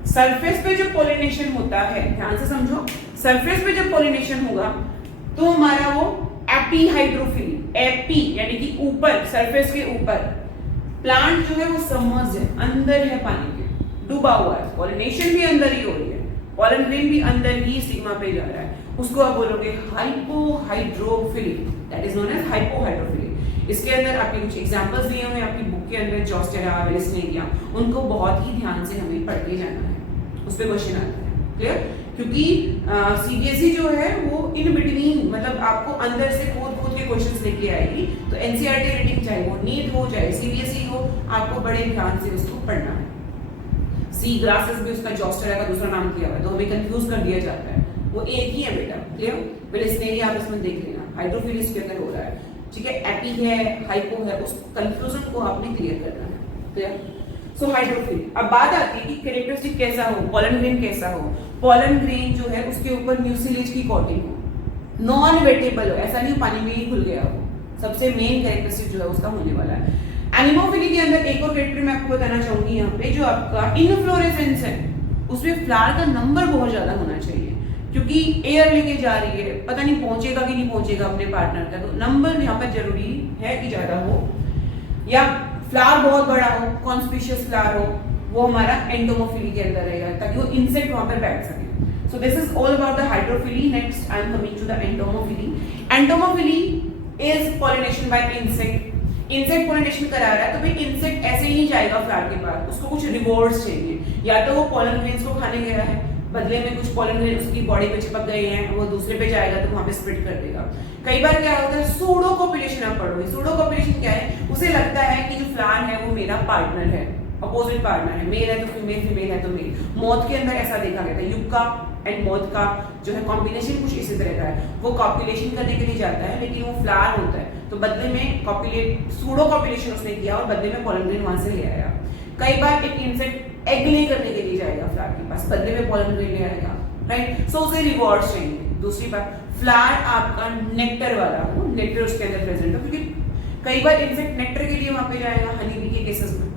सरफेस पे जब पॉलिनेशन होता है, ध्यान से समझो, सरफेस पे जब पॉलिनेशन होगा तो हमारा वो एपीहाइड्रोफिली, एपी यानी कि ऊपर, सरफेस के ऊपर। प्लांट जो है वो सबमर्ज्ड है, अंदर है, पानी के डूबा हुआ है, पॉलिनेशन भी अंदर ही हो रही है, पॉलन ग्रेन भी अंदर ही स्टिग्मा पे जा रहा है, उसको आप बोलोगे hypohydrophily, that is known as hypohydrophily. इसके अंदर आपके कुछ एग्जांपल्स दिए हुए हैं आपकी बुक के अंदर, जॉस्टेरा, वेलिस्नेरिया, उनको बहुत ही ध्यान से हमें पढ़ के जाना है, उस पे क्वेश्चन आता है। क्लियर? क्योंकि सीबीएसई जो है वो इन बिटवीन, मतलब आपको अंदर से खोद के क्वेश्चंस लेके आएगी, तो एनसीईआरटी रीडिंग चाहे वो नीट हो चाहे सीबीएसई हो, आपको बड़े ध्यान से उसको पढ़ना है। सी ग्रासेस भी उसका जॉस्टेरा का दूसरा नाम दिया हुआ है, तो हमें कंफ्यूज कर दिया जाता है, वो एक ही है बेटा। क्लियर? वेलिस्नेरिया आप इसमें देख लेना, हाइड्रोफिली इसके अंदर हो रहा है, ठीक है? एपी है, हाइपो है, उस कंफ्यूजन को आपने क्लियर करना है। क्लियर? सो हाइड्रोफिल। अब बात आती है कि कैरेक्टरिस्टिक कैसा हो, पॉलन ग्रेन कैसा हो। पॉलन ग्रेन जो है उसके ऊपर म्यूसिलेज की कोटिंग हो, नॉन वेटेबल हो, ऐसा नहीं पानी में ही घुल गया हो, सबसे मेन कैरेक्टरिस्टिक जो है उसका होने वाला है। एनिमोफिली के अंदर एक और कैरेक्टर मैं आपको बताना चाहूंगी यहाँ पे, जो आपका इनफ्लोरेसेंस है, उसमें फ्लावर का नंबर बहुत ज्यादा होना चाहिए, क्योंकि एयर लेके जा रही है, पता नहीं पहुंचेगा कि नहीं पहुंचेगा अपने पार्टनर तक, तो नंबर यहाँ पर जरूरी है कि ज्यादा हो, या फ्लावर बहुत बड़ा हो, कॉन्स्पिशियस फ्लावर हो, वो हमारा एंटोमोफिली के अंदर रहेगा, ताकि वो इंसेक्ट वहां पर बैठ सके। So this is all about the hydrophily. Next I am coming to the entomophily. Entomophily is pollination by insect. Insect pollination करा रहा है तो भाई इंसेक्ट ऐसे ही नहीं जाएगा फ्लावर के पास, उसको कुछ रिवॉर्ड्स चाहिए, या तो वो पॉलन ग्रेन्स को खाने गया है, बदले में कुछ पॉलन ग्रेन उसकी बॉडी पे चिपक गए हैं, वो दूसरे पे जाएगा तो वहां पे स्प्रेड कर देगा। कई बार क्या होता है, सूडो कॉपुलेशन आप पढ़ोगे। सूडो कॉपुलेशन क्या है? उसे लगता है कि जो फ्लावर है वो मेरा पार्टनर है, अपोजिट पार्टनर है, मेल है तो फीमेल, फीमेल है तो मेल। मौत के अंदर ऐसा देखा गया था, युक्का एंड मौत का जो है कॉम्बिनेशन कुछ इसी तरह का है, वो कॉपुलेशन करने के लिए जाता है, लेकिन वो फ्लावर होता है, तो बदले में सूडो कॉपुलेशन उसने किया और बदले में पॉलन ग्रेन वहां से ले आया। कई बार एक इंसेक्ट एग ले करने के लिए जाएगा फ्लावर के पास, बदले में पॉलन ग्रेन ले आएगा, राइट? सो उसे रिवॉर्ड्स चाहिए। दूसरी बात, फ्लावर आपका नेक्टर वाला हो, नेक्टर उसके अंदर प्रेजेंट हो, क्योंकि कई बार इंसेक्ट नेक्टर के लिए वहां पे जाएगा, हनी बी के केसेस में।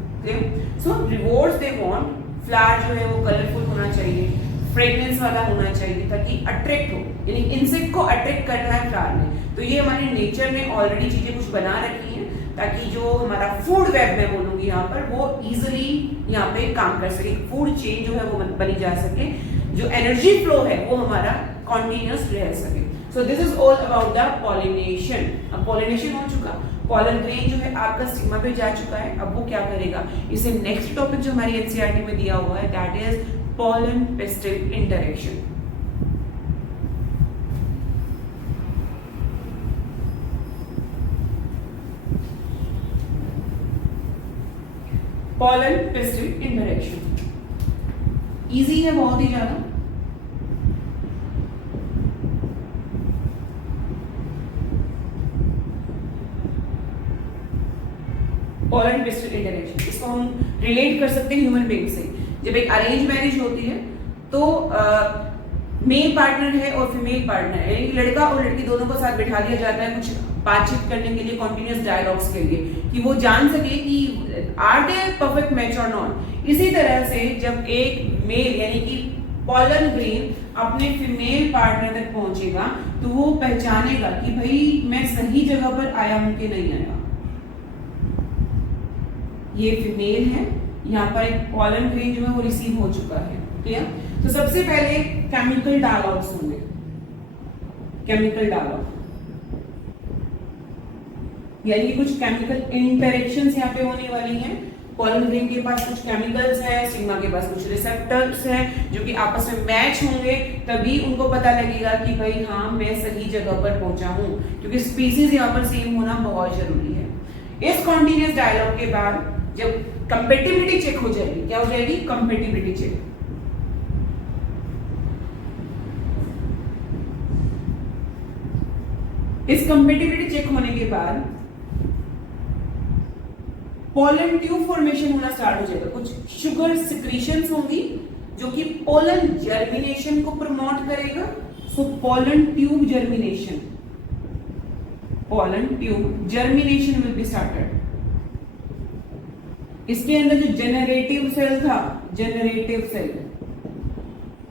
सो रिवॉर्ड्स दे वांट, फ्लावर जो है वो कलरफुल होना चाहिए, फ्रेग्रेंस वाला होना चाहिए, ताकि अट्रैक्ट हो, यानी इंसेक्ट को अट्रैक्ट करना है फ्लावर ने। तो ये हमारे नेचर ने ऑलरेडी चीजें कुछ बना रखी हैं, ताकि जो हमारा फूड वेब मैं बोलूंगी यहाँ पर, वो इजिली यहाँ पे काम कर सके, फूड चेन जो है वो बनी जा सके, जो एनर्जी फ्लो है वो हमारा कॉन्टिन्यूस रह सके। So this is all about the pollination. अब पॉलिनेशन हो चुका, पॉलन ग्रेन जो है आपका स्टिग्मा पे जा चुका है, अब वो क्या करेगा, इसे नेक्स्ट टॉपिक जो हमारी एनसीईआरटी में दिया हुआ है, that is pollen pistil interaction. pollen pistil interaction easy है बहुत ही ज्यादा। pollen pistil interaction, इसको हम रिलेट कर सकते हैं ह्यूमन बीइंग से। जब एक अरेंज मैरिज होती है तो मेल पार्टनर है और फीमेल पार्टनर है, यानी लड़का और लड़की दोनों को साथ बिठा दिया जाता है कुछ बातचीत करने के लिए, कॉन्टिन्यूस डायलॉग्स के लिए, कि वो जान सके कि आर दे परफेक्ट मैच और नॉट। इसी तरह से जब एक मेल यानी कि पॉलन ग्रेन अपने फीमेल पार्टनर तक पहुंचेगा तो वो पहचानेगा कि भाई मैं सही जगह पर आया हूं कि नहीं आया। ये फीमेल है, यहाँ पर एक पॉलन ग्रेन जो है वो रिसीव हो चुका है। क्लियर? तो सबसे पहले केमिकल डायलॉग्स होंगे, केमिकल डायलॉग यानी कि कुछ केमिकल इंटरेक्शंस यहाँ पे होने वाली हैं। पॉलन ग्रेन के पास कुछ केमिकल्स हैं, स्टिग्मा के पास कुछ रिसेप्टर्स हैं जो कि आपस में मैच होंगे, तभी उनको पता लगेगा कि भाई हाँ मैं सही जगह पर पहुंचा हूं, क्योंकि स्पीसीज यहाँ पर सेम होना बहुत जरूरी है। इस कॉन्टिन्यूअस डायलॉग के बाद जब कंपेटिबिलिटी चेक हो जाएगी, क्या हो जाएगी? Compatibility check. इस कंपेटिबिलिटी चेक होने के बाद पोलन ट्यूब फॉर्मेशन होना स्टार्ट हो जाएगा। कुछ शुगर सिक्रीशंस होंगी जो कि पोलन जर्मिनेशन को प्रमोट करेगा। So pollen tube germination, pollen tube germination will be started. इसके अंदर जो जेनरेटिव सेल था, जेनरेटिव सेल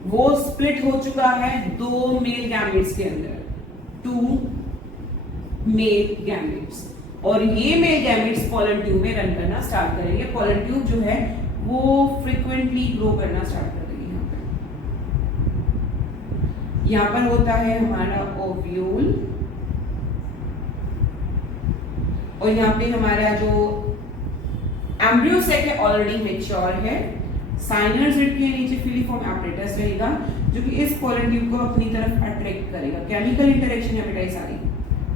वो स्प्लिट हो चुका है 2 मेल गैमेट्स के अंदर, 2 मेल गैमेट्स, और ये मेल गैमेट्स पोलन ट्यूब में रन करना स्टार्ट करेंगे। पोलन ट्यूब जो है वो फ्रीक्वेंटली ग्रो करना स्टार्ट कर देगी। यहाँ पर होता है हमारा ओव्यूल, और यहाँ पे हमारा जो एम्ब्रियो सेक है ऑलरेडी मैच्योर है। साइनर जेड के नीचे फिलीफॉर्म एपरेटस रहेगा जो कि इस पोलन ट्यूब को अपनी तरफ अट्रैक्ट करेगा। केमिकल इंटरेक्शन है बेटा, ये सारी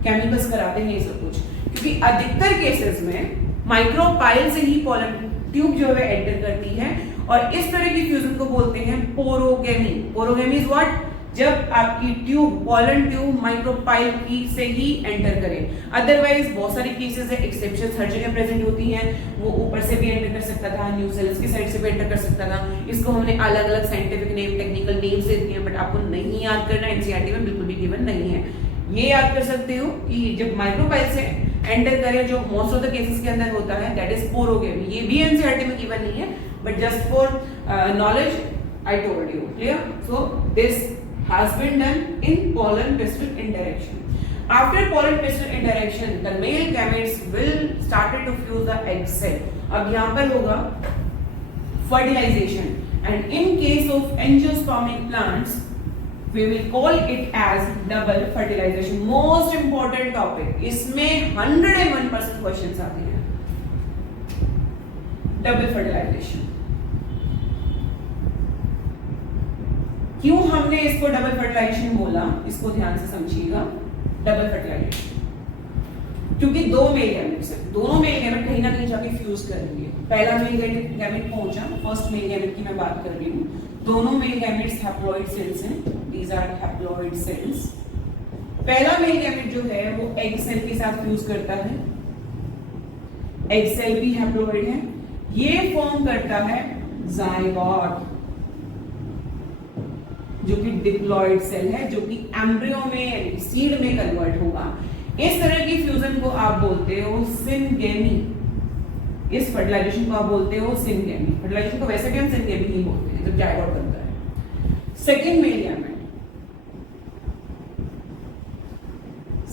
केमिकल्स कराते हैं ये सब कुछ, क्योंकि अधिकतर केसेस में माइक्रोपाइल से ही पोलन ट्यूब जो है एंटर करती है, और इस तरह की फ्यूजन को बोलते हैं पोरोगेमी। Porogamy is what? जब आपकी ट्यूब, पोलन ट्यूब माइक्रोपाइल की से ही एंटर करे। अदरवाइज बहुत सारी केसेस है, एक्सेप्शंस हर जगह प्रेजेंट होती हैं। वो ऊपर से भी एंटर कर सकता था, न्यूसेल्स की साइड से भी एंटर कर सकता था। इसको हमने अलग अलग साइंटिफिक नेम, टेक्निकल नेम्स दे दिए हैं, बट आपको नहीं याद करना, एनसीईआरटी में बिल्कुल भी गिवन नहीं है। ये याद कर सकते हो कि जब माइक्रोपाइल से एंटर करे, जो मोस्ट ऑफ द केसेस के अंदर होता है, दैट इज पोरोगेमी। ये भी एनसीईआरटी में गिवन नहीं है, but just for knowledge I told you. Clear? So this has been done in pollen pistil interaction. After pollen pistil interaction, the male gametes will started to fuse the egg cell. अब यहाँ पर होगा fertilization, and in case of angiospermic plants, we will call it as double fertilization. Most important topic. इसमें 101% questions आते हैं. Double fertilization. क्यों हमने इसको डबल फर्टिलाइजेशन बोला, इसको ध्यान से समझिएगा। डबल फर्टिलाइजेशन क्योंकि 2 मेल गैमेट्स हैं, दोनों मेल गैमेट कहीं ना कहीं जाके फ्यूज करेंगे। पहला मेल गैमेट पहुंचा, फर्स्ट मेल गैमेट की मैं बात कर रही हूँ। दोनों मेल गैमेट्स हैप्लॉइड सेल्स हैं, दीज आर हैप्लॉइड सेल्स। पहला मेल गैमेट जो है वो एग सेल के साथ फ्यूज करता है, एग सेल भी हैप्लॉइड है। ये फॉर्म करता है जाइगोट, जो कि डिप्लॉइड सेल है, जो कि एम्ब्रियो में, सीड में कन्वर्ट होगा। इस तरह की फ्यूजन को आप बोलते हो सिनगेमी। इस फर्टिलाइजेशन को आप बोलते हो सिनगेमी। फर्टिलाइजेशन को वैसे भी हम सिनगेमी ही बोलते हैं जब जाइगोट बनता है। Second male gamete,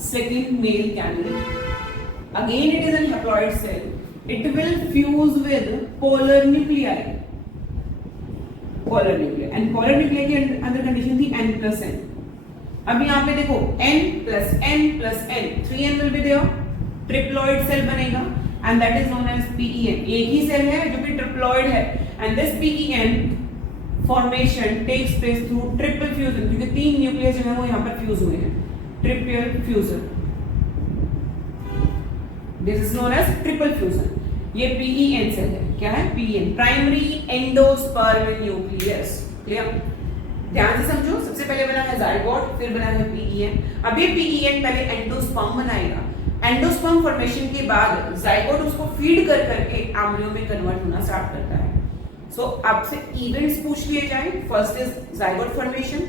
second male gamete again it is an haploid cell, it will fuse with polar nuclei, polar nuclear, and polar nuclear के अंदर कंडीशन थी n+n। अब यहाँ पे देखो n+n+n 3n will be there, triploid cell बनेगा, and that is known as PEN। एक ही सेल है जो कि ट्रिप्लॉइड है, and this PEN formation takes place through triple fusion, क्योंकि 3 न्यूक्लियस जो है वो यहाँ पर फ्यूज हुए हैं, triple fusion. This is known as triple fusion. ये PEN सेल है। क्या है? PEN, primary endosperm nucleus. Clear? ध्यान से समझो, सबसे पहले बना है जाइगोट, फिर बना है PEN। अब ये PEN पहले एंडोस्पर्म बनाएगा, एंडोस्पर्म फॉर्मेशन के बाद जाइगोट उसको फीड कर करके एम्ब्रियो में कन्वर्ट होना स्टार्ट करता है। सो आपसे इवेंट्स पूछ लिए जाए, first is zygote formation,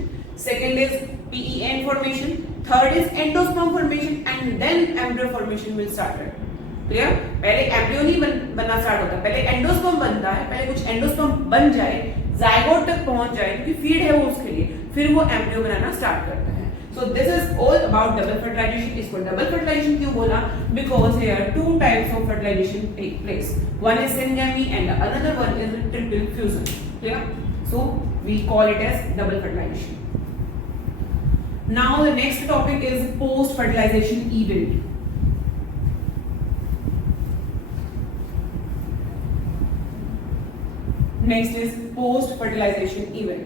second is PEN formation, third is endosperm formation, and then embryo formation will start. Clear? पहले एम्ब्रियो नहीं बनना स्टार्ट होता, पहले एंडोस्पर्म बनता है, पहले कुछ एंडोस्पर्म बन जाए जायगोट तक पहुंच जाए, क्योंकि फीड है वो उसके लिए, फिर वो एम्ब्रियो बनाना स्टार्ट करता है। So this is all about double fertilization. इसको डबल फर्टिलाइजेशन क्यों बोला? Because here two types of fertilization take place, one is syngamy and another one is triple fusion. Clear? So we call it as double fertilization. Now the next topic is post fertilization event. Next is post-fertilization event.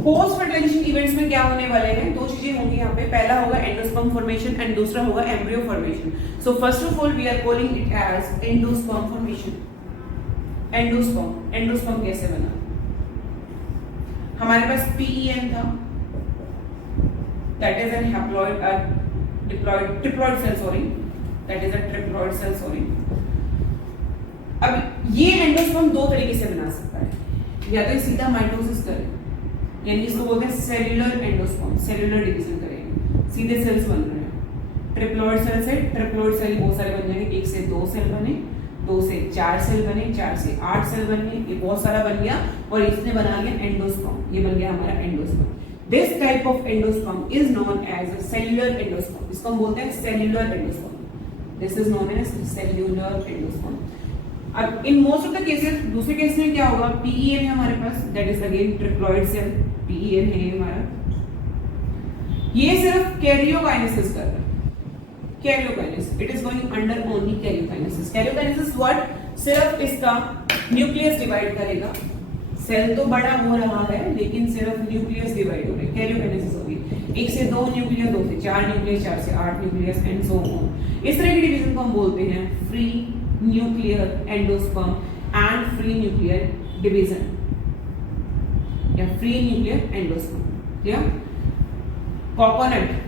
Post fertilization events में क्या होने वाले हैं? दो चीजें होंगी यहाँ पे। पहला होगा एंडोस्पर्म फॉर्मेशन एंड दूसरा होगा embryo formation. So first of all we are calling it as endosperm formation. Endosperm कैसे बना? हमारे पास PEN था, that is an haploid triploid cell, sorry, that is a triploid cell, sorry। अब ये एंडोस्पर्म दो तरीके से बना सकता है, या तो सीधा माइटोसिस करे, यानी इसको बोलते हैं सेल्यूलर एंडोस्पर्म, सेल्यूलर डिवीजन करेंगे, सीधे सेल्स बन रहे हैं। ट्रिप्लॉइड सेल से ट्रिप्लॉइड सेल बहुत सारे बन जाएंगे, 1 से 2 सेल बने, 2 से 4 सेल बने, 4 से 8 सेल बन गए, ये बहुत सारा बन गया और इसने बना लिया एंडोस्पर्म। ये बन गया हमारा endosperm. This type of endosperm is known as a cellular endosperm. इसको हम बोलते हैं cellular endosperm. This is known as cellular endosperm. अब in most of the cases, दूसरे केस में क्या होगा? PEN है हमारे पास, that is again triploid cell, PEN है हमारा। ये सिर्फ कैरियोकाइनेसिस कर रहा है, karyokinesis, it is going under only karyokinesis. Karyokinesis what? सिर्फ इसका न्यूक्लियस डिवाइड करेगा, सेल तो बड़ा हो रहा है लेकिन सिर्फ न्यूक्लियस डिवाइड हो रहा है, कैरियोकाइनेसिस होगी। 1 से 2 न्यूक्लियस, 2 से 4 न्यूक्लियस, 4 से 8 न्यूक्लियस एंड सो ऑन। इस तरह की डिवीजन को हम बोलते हैं free nuclear endosperm and free nuclear division, या फ्री न्यूक्लियर एंडोस्पर्म। या कोकोनट,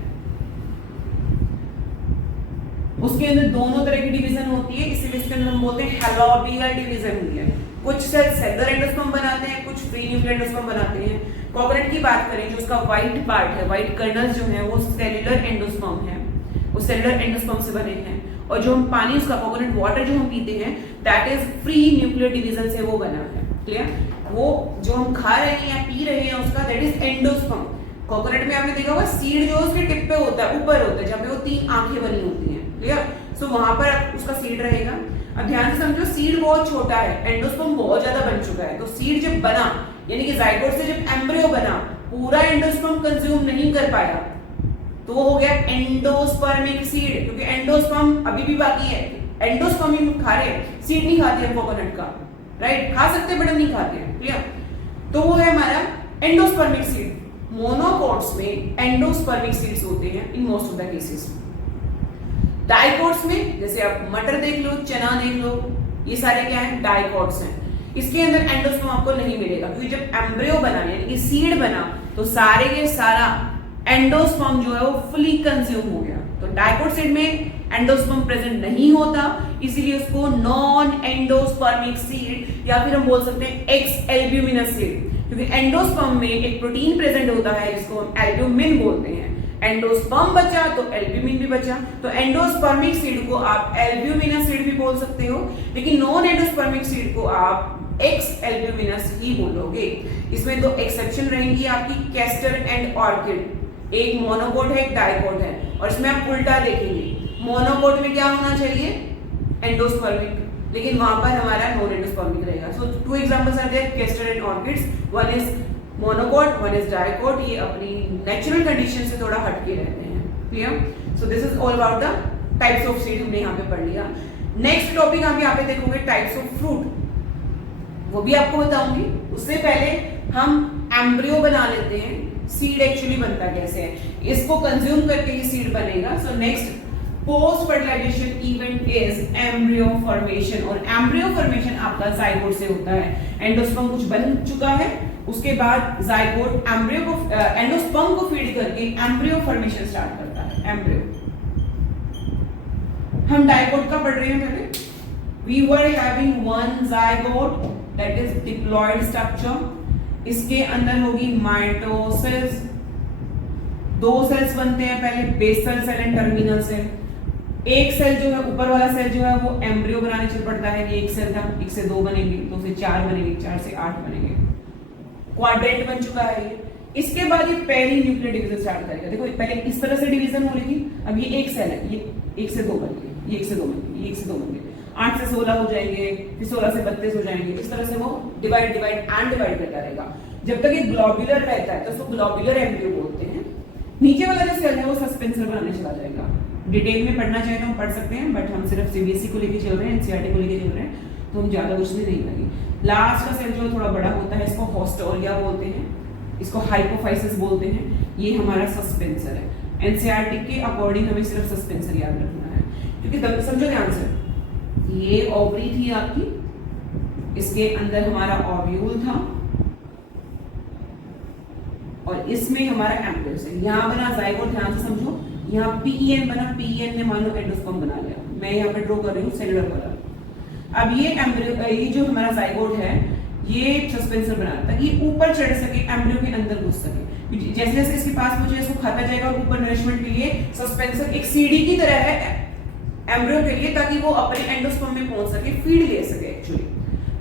उसके अंदर दोनों तरह की डिवीजन होती है, इसीलिए इसके अंदर हम बोलते हैं हेलोबियल डिवीजन हुई है। कुछ सेल सेलुलर एंडोस्पर्म बनाते हैं, कुछ फ्री न्यूक्लियर एंडोस्पर्म बनाते हैं। कोकोनट की बात करें, जो उसका व्हाइट पार्ट है, व्हाइट कर्नल जो है वो सेलुलर एंडोस्पर्म है, वो सेलुलर एंडोस्पर्म से बने हैं। और जो हम पानी, उसका कोकोनट वाटर जो हम पीते हैं, that is free nuclear division से वो बना है। क्लियर? वो जो हम खा रहे हैं या पी रहे हैं उसका दैट इज एंडोस्पर्म। कोकोनट में आपने देखा होगा सीड जो उसके टिप पे होता है, ऊपर होता है, जहाँ पे वो 3 आंखें बनी होती हैं। क्लियर? सो वहां पर उसका सीड रहेगा। अब ध्यान से समझो, सीड बहुत छोटा है, एंडोस्पर्म बहुत ज्यादा बन चुका है। तो सीड जब बना, यानी कि जाइगोट से जब एम्ब्रियो बना, पूरा एंडोस्पर्म कंज्यूम नहीं कर पाया, तो वो हो गया एंडोस्पर्मिक सीड, क्योंकि एंडोस्पर्म अभी भी बाकी है। एंडोस्पर्म ही खा रहे हैं, सीड नहीं खाते हम कोकोनट का, राइट? खा सकते हैं बट नहीं खाते हैं। क्लियर? तो वो है हमारा एंडोस्पर्मिक सीड। मोनोकोट्स में एंडोस्पर्मिक सीड्स होते हैं इन most of the cases. Dicots में, जैसे आप मटर देख लो, चना देख लो, ये सारे क्या है? डाइकोट्स हैं। इसके अंदर एंडोस्पर्म आपको नहीं मिलेगा, क्योंकि जब एम्ब्रियो बना, यानी कि सीड बना, तो सारे के सारा एंडोस्पर्म जो है वो फुली कंज्यूम हो गया। तो डाइकोट सीड में एंडोस्पर्म प्रेजेंट नहीं होता, इसीलिए उसको नॉन एंडोस्पर्मिक सीड, या फिर हम बोल सकते हैं एक्स एल्ब्यूमिनस सीड, क्योंकि एंडोस्पर्म में एक प्रोटीन प्रेजेंट होता है जिसको हम एल्ब्यूमिन बोलते हैं। एंडोस्पर्म बचा तो एल्ब्यूमिन भी बचा, तो एंडोस्पर्मिक सीड को आप एल्ब्यूमिनस सीड भी बोल सकते हो, लेकिन नॉन एंडोस्पर्मिक सीड को आप एक्स एल्ब्यूमिनस ही बोलोगे। इसमें 2 एक्सेप्शन रहेंगी आपकी, कैस्टर एंड ऑर्किड। एक मोनोकोट है, एक डाइकोट है, और इसमें आप उल्टा देखेंगे। मोनोकोट में क्या होना चाहिए? एंडोस्पर्मिक, लेकिन वहां पर हमारा नॉन एंडोस्पर्मिक रहेगा। So 2 examples are there, castor and orchids. One is monocot, one is dicot. ये अपनी नेचुरल कंडीशन से थोड़ा हटके रहते हैं। Clear? So this is all about the types of seed, हमने यहाँ पे पढ़ लिया। नेक्स्ट टॉपिक आप यहाँ पे देखोगे टाइप्स ऑफ फ्रूट, वो भी आपको बताऊंगी। उससे पहले हम एम्ब्रियो बना लेते हैं, सीड एक्चुअली बनता कैसे है, इसको कंज्यूम करके ही सीड बनेगा। So next post fertilization event is embryo formation, और एम्ब्रियो फॉर्मेशन आपका जाइगोट से होता है। एंडोस्पर्म कुछ बन चुका है, उसके बाद जाइगोट एम्ब्रियो को, एंडोस्पर्म को फीड करके एम्ब्रियो फॉर्मेशन स्टार्ट करता है। एम्ब्रियो, हम डाइकोट का पढ़ रहे हैं पहले। We were having one zygote that is diploid structure, इसके अंदर होगी माइटोसिस, दो सेल्स बनते हैं, पहले basal cell and terminal cell. एक सेल जो है, ऊपर वाला सेल जो है वो एम्ब्रियो बनाने चल पड़ता है। ये एक सेल था, एक से दो बनेंगे, दो से चार बनेंगे, चार से आठ बनेंगे, क्वाड्रेंट बन चुका है ये। इसके बाद ये पेरी न्यूक्लियर डिवीजन स्टार्ट करेगा। देखो पहले इस तरह से डिवीजन हो रही थी, अब ये एक सेल है, ये एक से दो बन गए, ये एक से दो बन गए, ये एक से दो बन गए, 8 से 16 हो जाएंगे, फिर 16 से 32 हो जाएंगे। इस तरह से वो डिवाइड करता रहेगा। जब तक ये ग्लोब्यूलर रहता है तो उसको ग्लोब्यूलर एम्ब्रियो बोलते हैं। नीचे वाला जो सेल है वो सस्पेंसर बनाने चला जाएगा। डिटेल में पढ़ना चाहे तो हम पढ़ सकते हैं, बट हम सिर्फ सीबीएसई को लेके चल रहे हैं, एनसीईआरटी को लेके चल रहे हैं, तो हम ज्यादा कुछ नहीं लगी। लास्ट का सेल जो थोड़ा बड़ा होता है, इसको हॉस्टोरिया बोलते हैं, इसको हाइपोफाइसिस बोलते हैं। ये हमारा सस्पेंसर है। एनसीईआरटी के अकॉर्डिंग हमें सिर्फ सस्पेंसर याद रखना है, क्योंकि समझो ध्यान से, ये ओवरी थी आपकी, इसके अंदर हमारा ओव्यूल था और इसमें हमारा एम्ब्रियो है। यहाँ बना जाइगोट, ध्यान से समझो, यहाँ पीईएन बना, पीईएन ने मान लो एंडोस्पर्म बना लिया। मैं यहाँ पे ड्रॉ कर रही हूँ सेलुलर कलर। अब ये एम्ब्रियो, ये जो हमारा जाइगोट है, ये सस्पेंसर बना ताकि ऊपर चढ़ सके, एम्ब्रियो के अंदर घुस सके। जैसे जैसे इसके पास पहुंचे, इसको खाता जाएगा और ऊपर नरिशमेंट के लिए सस्पेंसर एक सीढ़ी की तरह है एम्ब्रियो के लिए, ताकि वो अपने एंडोस्पर्म में पहुंच सके, फीड ले सके एक्चुअली।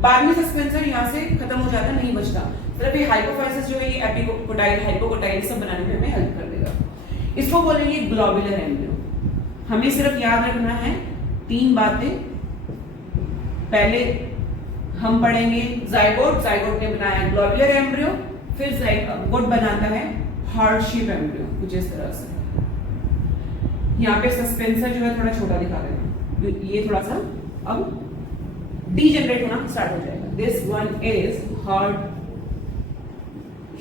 बाद में सस्पेंसर यहाँ से खत्म हो जाता, नहीं बचता, सिर्फ ये हाइपोफाइसिस जो है, ये एपिकोटाइल, हाइपोकोटाइल सब बनाने में हमें हेल्प कर देगा। इसको बोलेंगे ग्लोब्यूलर एम्ब्रियो। हमें सिर्फ याद रखना है तीन बातें। पहले हम पढ़ेंगे जाइगोट, जाइगोट ने बनाया ग्लोब्यूलर एम्ब्रियो, फिर जाइगोट बनाता है हार्ट शेप एम्ब्रियो, कुछ इस तरह से। यहाँ पे सस्पेंसर जो है थोड़ा छोटा दिखा रहे हैं, ये थोड़ा सा अब डीजनरेट होना स्टार्ट हो जाएगा। This one is heart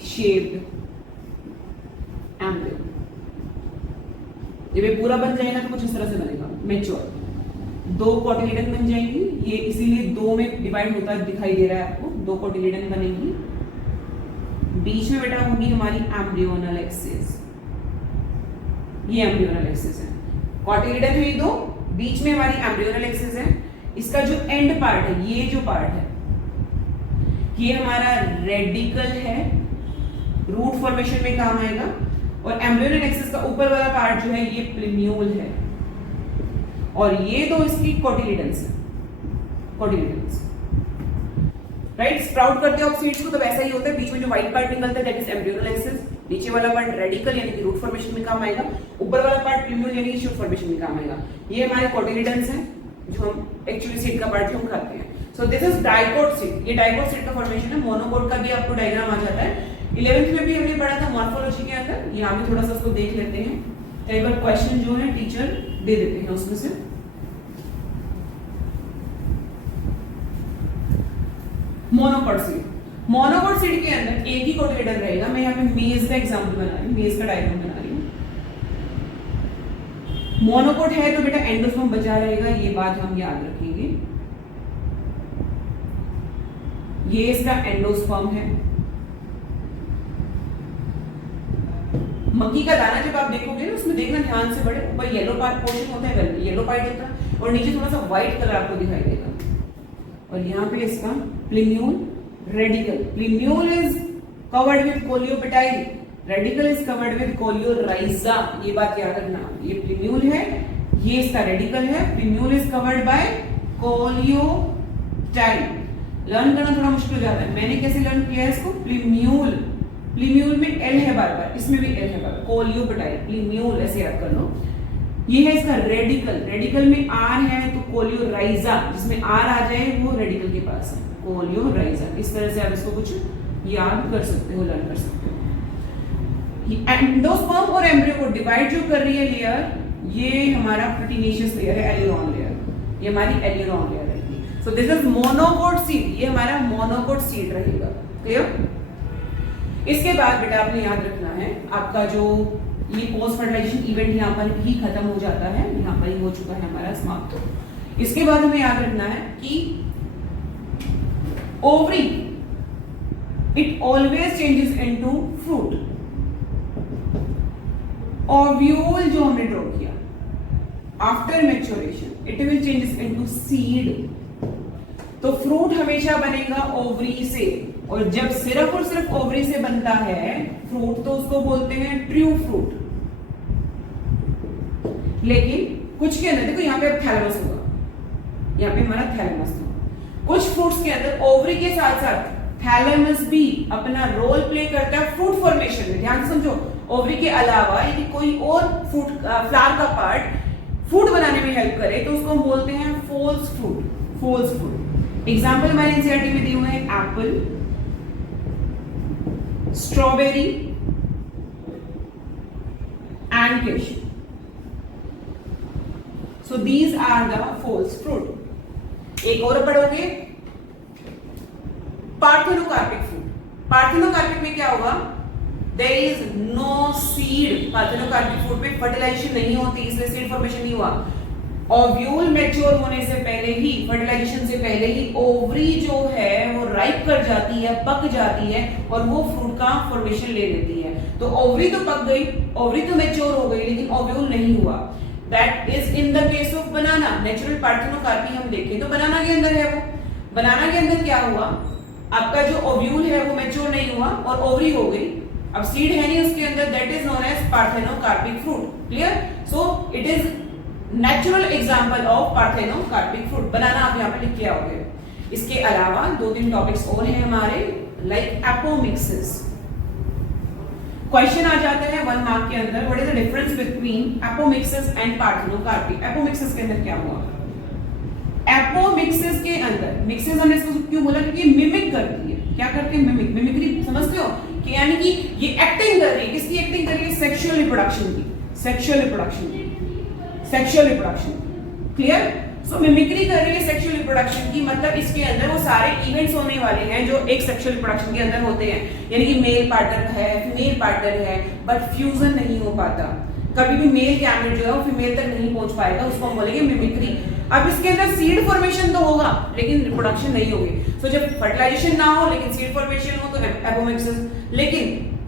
shaped embryo. जब ये पूरा बन जाएगा तो कुछ इस तरह से बनेगा, मैच्योर। दो कोटिलेडन बन जाएंगी, ये इसीलिए दो में डिवाइड होता दिखाई दे रहा है आपको। दो कोटिलेडन बनेगी, बीच में बेटा होगी हमारी एम्ब्रियोनल एक्सिस, ये एम्ब्रियोनल एक्सिस है। कोटिलेडन है ये दो, बीच में हमारी एम्ब्रियोनल एक्सिस है। इसका जो एंड पार्ट है, ये जो पार्ट है, ये हमारा रेडिकल है, रूट फॉर्मेशन में काम आएगा। और एम्ब्रियोनल एक्सिस का ऊपर वाला पार्ट जो है ये प्लिम्यूल है, और ये तो इसकी कोटिलेडन्स है, कोटिलेडन्स। राइट, स्प्राउट करते हो आप सीड्स को तो वैसा ही होता है, बीच में जो व्हाइट पार्ट निकलता है दैट इज एम्ब्रियोनल एक्सिस, नीचे वाला पार्ट रेडिकल यानी कि रूट फॉर्मेशन में काम आएगा, ऊपर वाला पार्ट प्लिम्यूल यानी कि शूट फॉर्मेशन में काम आएगा। ये हमारे कोटिलेडन्स हैं जो हम एक्चुअली सीड का पार्ट जो हम खाते हैं। सो दिस इज डाइकोट सीड, ये डाइकोट सीड का फॉर्मेशन है। मोनोकोट का भी आपको डायग्राम आ जाता है, 11th में भी हमने पढ़ा था मॉर्फोलॉजी के अंदर। यहाँ भी थोड़ा सा उसको देख लेते हैं, कई बार क्वेश्चन जो है टीचर दे देते हैं उसमें से। मोनोकोट सीड, मोनोकोट सीड के अंदर एक ही कोटिलेडन रहेगा। मैं यहाँ पे मेज का एग्जांपल बना रही हूँ, मेज का डायग्राम बना रही हूँ। मोनोकोट है तो बेटा एंडोस्पर्म बचा रहेगा, ये बात हम याद रखेंगे। ये इसका एंडोस्पर्म है। मक्की का दाना जब आप देखोगे ना, उसमें देखना ध्यान से, बड़े ऊपर येलो पार्ट पोर्शन होता है, येलो पार्ट होता है, और नीचे थोड़ा सा व्हाइट कलर आपको दिखाई देगा। और यहाँ पे इसका plumule, radicle. Plumule is covered with coleoptile, radicle is covered with coleorhiza. ये बात याद रखना, ये प्लिम्यूल है, ये इसका रेडिकल है। प्लिम्यूल इज कवर्ड बाय कोलियोटाइल। लर्न करना थोड़ा मुश्किल हो जाता है, मैंने कैसे लर्न किया है इसको। प्लिम्यूल, प्लिम्यूल में एल है बार बार, इसमें भी एल है बार बार, कोलियोपेटाइल, प्लिम्यूल ऐसे याद कर लो। ये है इसका रेडिकल, रेडिकल में आर है तो कोलियोराइजा, जिसमें आर आ जाए वो रेडिकल के पास है, कोलियोराइजा। इस तरह से आप इसको कुछ याद कर सकते हो, लर्न कर सकते हो। एंडोस्पर्म और एम्ब्रियो को डिवाइड जो कर रही है लेयर, ये हमारा प्रोटीनेशियस लेयर है, एलियरॉन लेयर, ये हमारी एलियरॉन लेयर रहेगी। सो दिस इज मोनोकोट सीड, ये हमारा मोनोकोट सीड रहेगा। क्लियर? इसके बाद बेटा आपने याद रखना है, आपका जो ये पोस्ट फर्टिलाइजेशन इवेंट यहाँ पर ही खत्म हो जाता है, यहाँ पर ही हो चुका है हमारा समाप्त। इसके बाद हमें याद रखना है कि ovary it always changes into fruit. Ovule जो हमने ड्रॉ किया, after maturation it will changes into seed. तो फ्रूट हमेशा बनेगा ओवरी से, और जब सिर्फ और सिर्फ ओवरी से बनता है फ्रूट तो उसको बोलते हैं ट्रू फ्रूट। लेकिन कुछ के अंदर देखो यहाँ पे थैलेमस होगा, यहाँ पे हमारा थैलेमस था। कुछ फ्रूट्स के अंदर ओवरी के साथ साथ थैलेमस भी अपना रोल प्ले करता है फ्रूट फॉर्मेशन में। ध्यान से समझो, ओवरी के अलावा यदि कोई और फ्रूट फ्लावर का पार्ट फ्रूट बनाने में हेल्प करे तो उसको हम बोलते हैं false fruit. False fruit example हमारे एनसीईआरटी में दिए हुए हैं apple, strawberry and cashew. So these are the false fruit। एक और पढ़ोगे पार्थेनोकार्पिक फ्रूट। पार्थेनोकार्पिक में क्या होगा? There is no seed। Parthenocarpic fruit में फर्टिलाइजेशन नहीं होती, इसलिए सीड फॉर्मेशन नहीं हुआ। ओव्यूल मैच्योर होने से पहले ही, फर्टिलाइजेशन से पहले ही ओवरी जो है वो राइप कर जाती है, पक जाती है और वो फ्रूट का फॉर्मेशन ले लेती है। तो ओवरी तो पक गई, ओवरी तो मैच्योर हो गई, लेकिन ओव्यूल नहीं हुआ। That is in the case of banana। Natural parthenocarpy हम देखें तो बनाना के अंदर है वो। बनाना के अंदर क्या हुआ? आपका जो ओव्यूल है वो मैच्योर नहीं हुआ और ओवरी हो गई। अब सीड है नहीं उसके अंदर, that is known as parthenocarpic fruit. Clear? So it is natural example of parthenocarpic fruit. Banana आप यहाँ पे लिख के आओगे। इसके अलावा 2-3 टॉपिक्स और हैं हमारे, लाइक एपोमिक्सिस। क्वेश्चन आ जाते हैं 1 मार्क के अंदर, what is the difference between apomixis and parthenocarpy. Apomixis के अंदर क्या हुआ? एपोमिक्सिस के अंदर, मिक्सिस हमने इसको क्यों बोला? क्योंकि मिमिक करती है। क्या करती है? मिमिक। मिमिक्री समझते हो कि यानी कि ये एक्टिंग कर रही है। किसकी एक्टिंग कर रही है? सेक्सुअल रिप्रोडक्शन की। सेक्सुअल रिप्रोडक्शन की। Sexual reproduction. क्लियर? सो मिमिक्री कर रही है सेक्सुअल रिप्रोडक्शन की, मतलब इसके अंदर वो सारे इवेंट्स होने वाले हैं जो एक सेक्सुअल रिप्रोडक्शन के अंदर होते हैं। यानी कि मेल पार्टनर है, फीमेल पार्टनर है, बट फ्यूजन नहीं हो पाता। कभी भी मेल गैमेट जो है वो फीमेल तक नहीं पहुंच पाएगा, उसको हम बोलेंगे मिमिक्री। अब इसके अंदर सीड फॉर्मेशन तो होगा लेकिन रिप्रोडक्शन नहीं होगी। सो जब फर्टिलाइजेशन ना हो लेकिन सीड फॉर्मेशन हो तो एपोमिक्सिस, लेकिन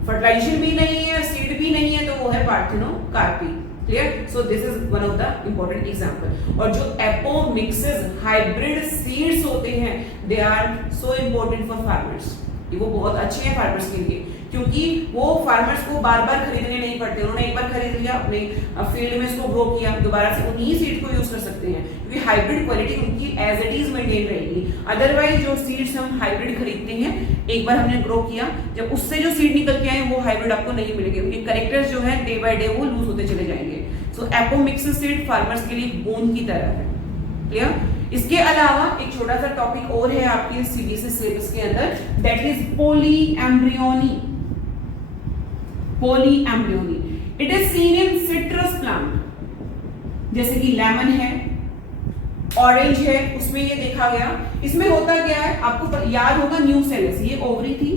फर्टिलाइजेशन भी नहीं है, सीड भी नहीं है, तो वो है parthenocarpy. Clear? So this is one of the important example. और जो एपोमिक्सिस हाइब्रिड सीड्स होते हैं, they are so important for farmers. ये वो बहुत अच्छे हैं फार्मर्स के लिए, क्योंकि वो फार्मर्स को बार बार खरीदने नहीं पड़ते। उन्होंने एक बार खरीद लिया, अपने फील्ड में इसको ग्रो किया, दोबारा से उन्हीं सीड को यूज कर सकते हैं, क्योंकि हाइब्रिड क्वालिटी उनकी एज इट इज मेंटेन रहेगी। अदरवाइज जो सीड्स हम हाइब्रिड खरीदते हैं, एक बार हमने ग्रो किया, जब उससे जो सीड निकल के आए वो हाइब्रिड आपको नहीं मिलेंगे, उनके कैरेक्टर्स जो है डे बाय डे वो लूज होते चले जाएंगे। सो एपोमिक्सिस सीड फार्मर्स के लिए बोन की तरह है। क्लियर? इसके अलावा एक छोटा सा टॉपिक और है आपके सीबीएसई सिलेबस के अंदर, that is polyembryony. Polyembryony it is seen in citrus plant, जैसे कि लेमन है, ऑरेंज है, उसमें ये देखा गया। इसमें होता क्या है आपको याद होगा, न्यूसेलस। ये ओवरी थी,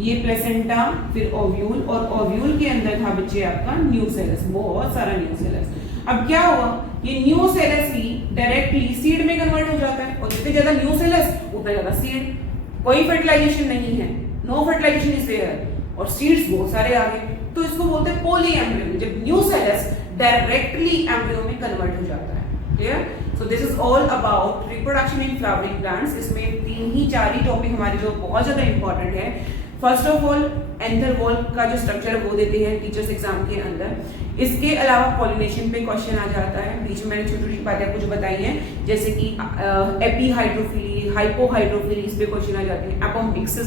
ये प्लेसेंटा, फिर ओव्यूल, और ओव्यूल के अंदर था बच्चे आपका न्यूसेलस, बहुत सारा न्यूसेलस। अब क्या हुआ, ये न्यूसेलस ही डायरेक्टली सीड में कन्वर्ट हो जाता है, और जितने ज्यादा न्यूसेलस उतना ज्यादा सीड। कोई फर्टिलाइजेशन नहीं है, नो फर्टिलाइजेशन इज देयर, और सीड्स बहुत सारे आ गए, तो इसको बोलते हैं पॉलीएम्ब्रियो, जब न्यूसेलस डायरेक्टली एम्ब्रियो में कन्वर्ट हो जाता है। Clear? So this is all about reproduction in flowering plants. इसमें 3 ही टॉपिक हमारे जो बहुत ज्यादा इंपॉर्टेंट है। First of all anther wall का जो स्ट्रक्चर वो देते हैं टीचर्स एग्जाम के अंदर। इसके अलावा पॉलिनेशन पे क्वेश्चन आ जाता है, बीच में मैंने छोटी छोटी बातें आपको जो बताई हैं, जैसे कि एपी हाइड्रोफिली, हाइपो हाइड्रोफिली, इस पे क्वेश्चन आ जाते हैं। एपोमिक्सिस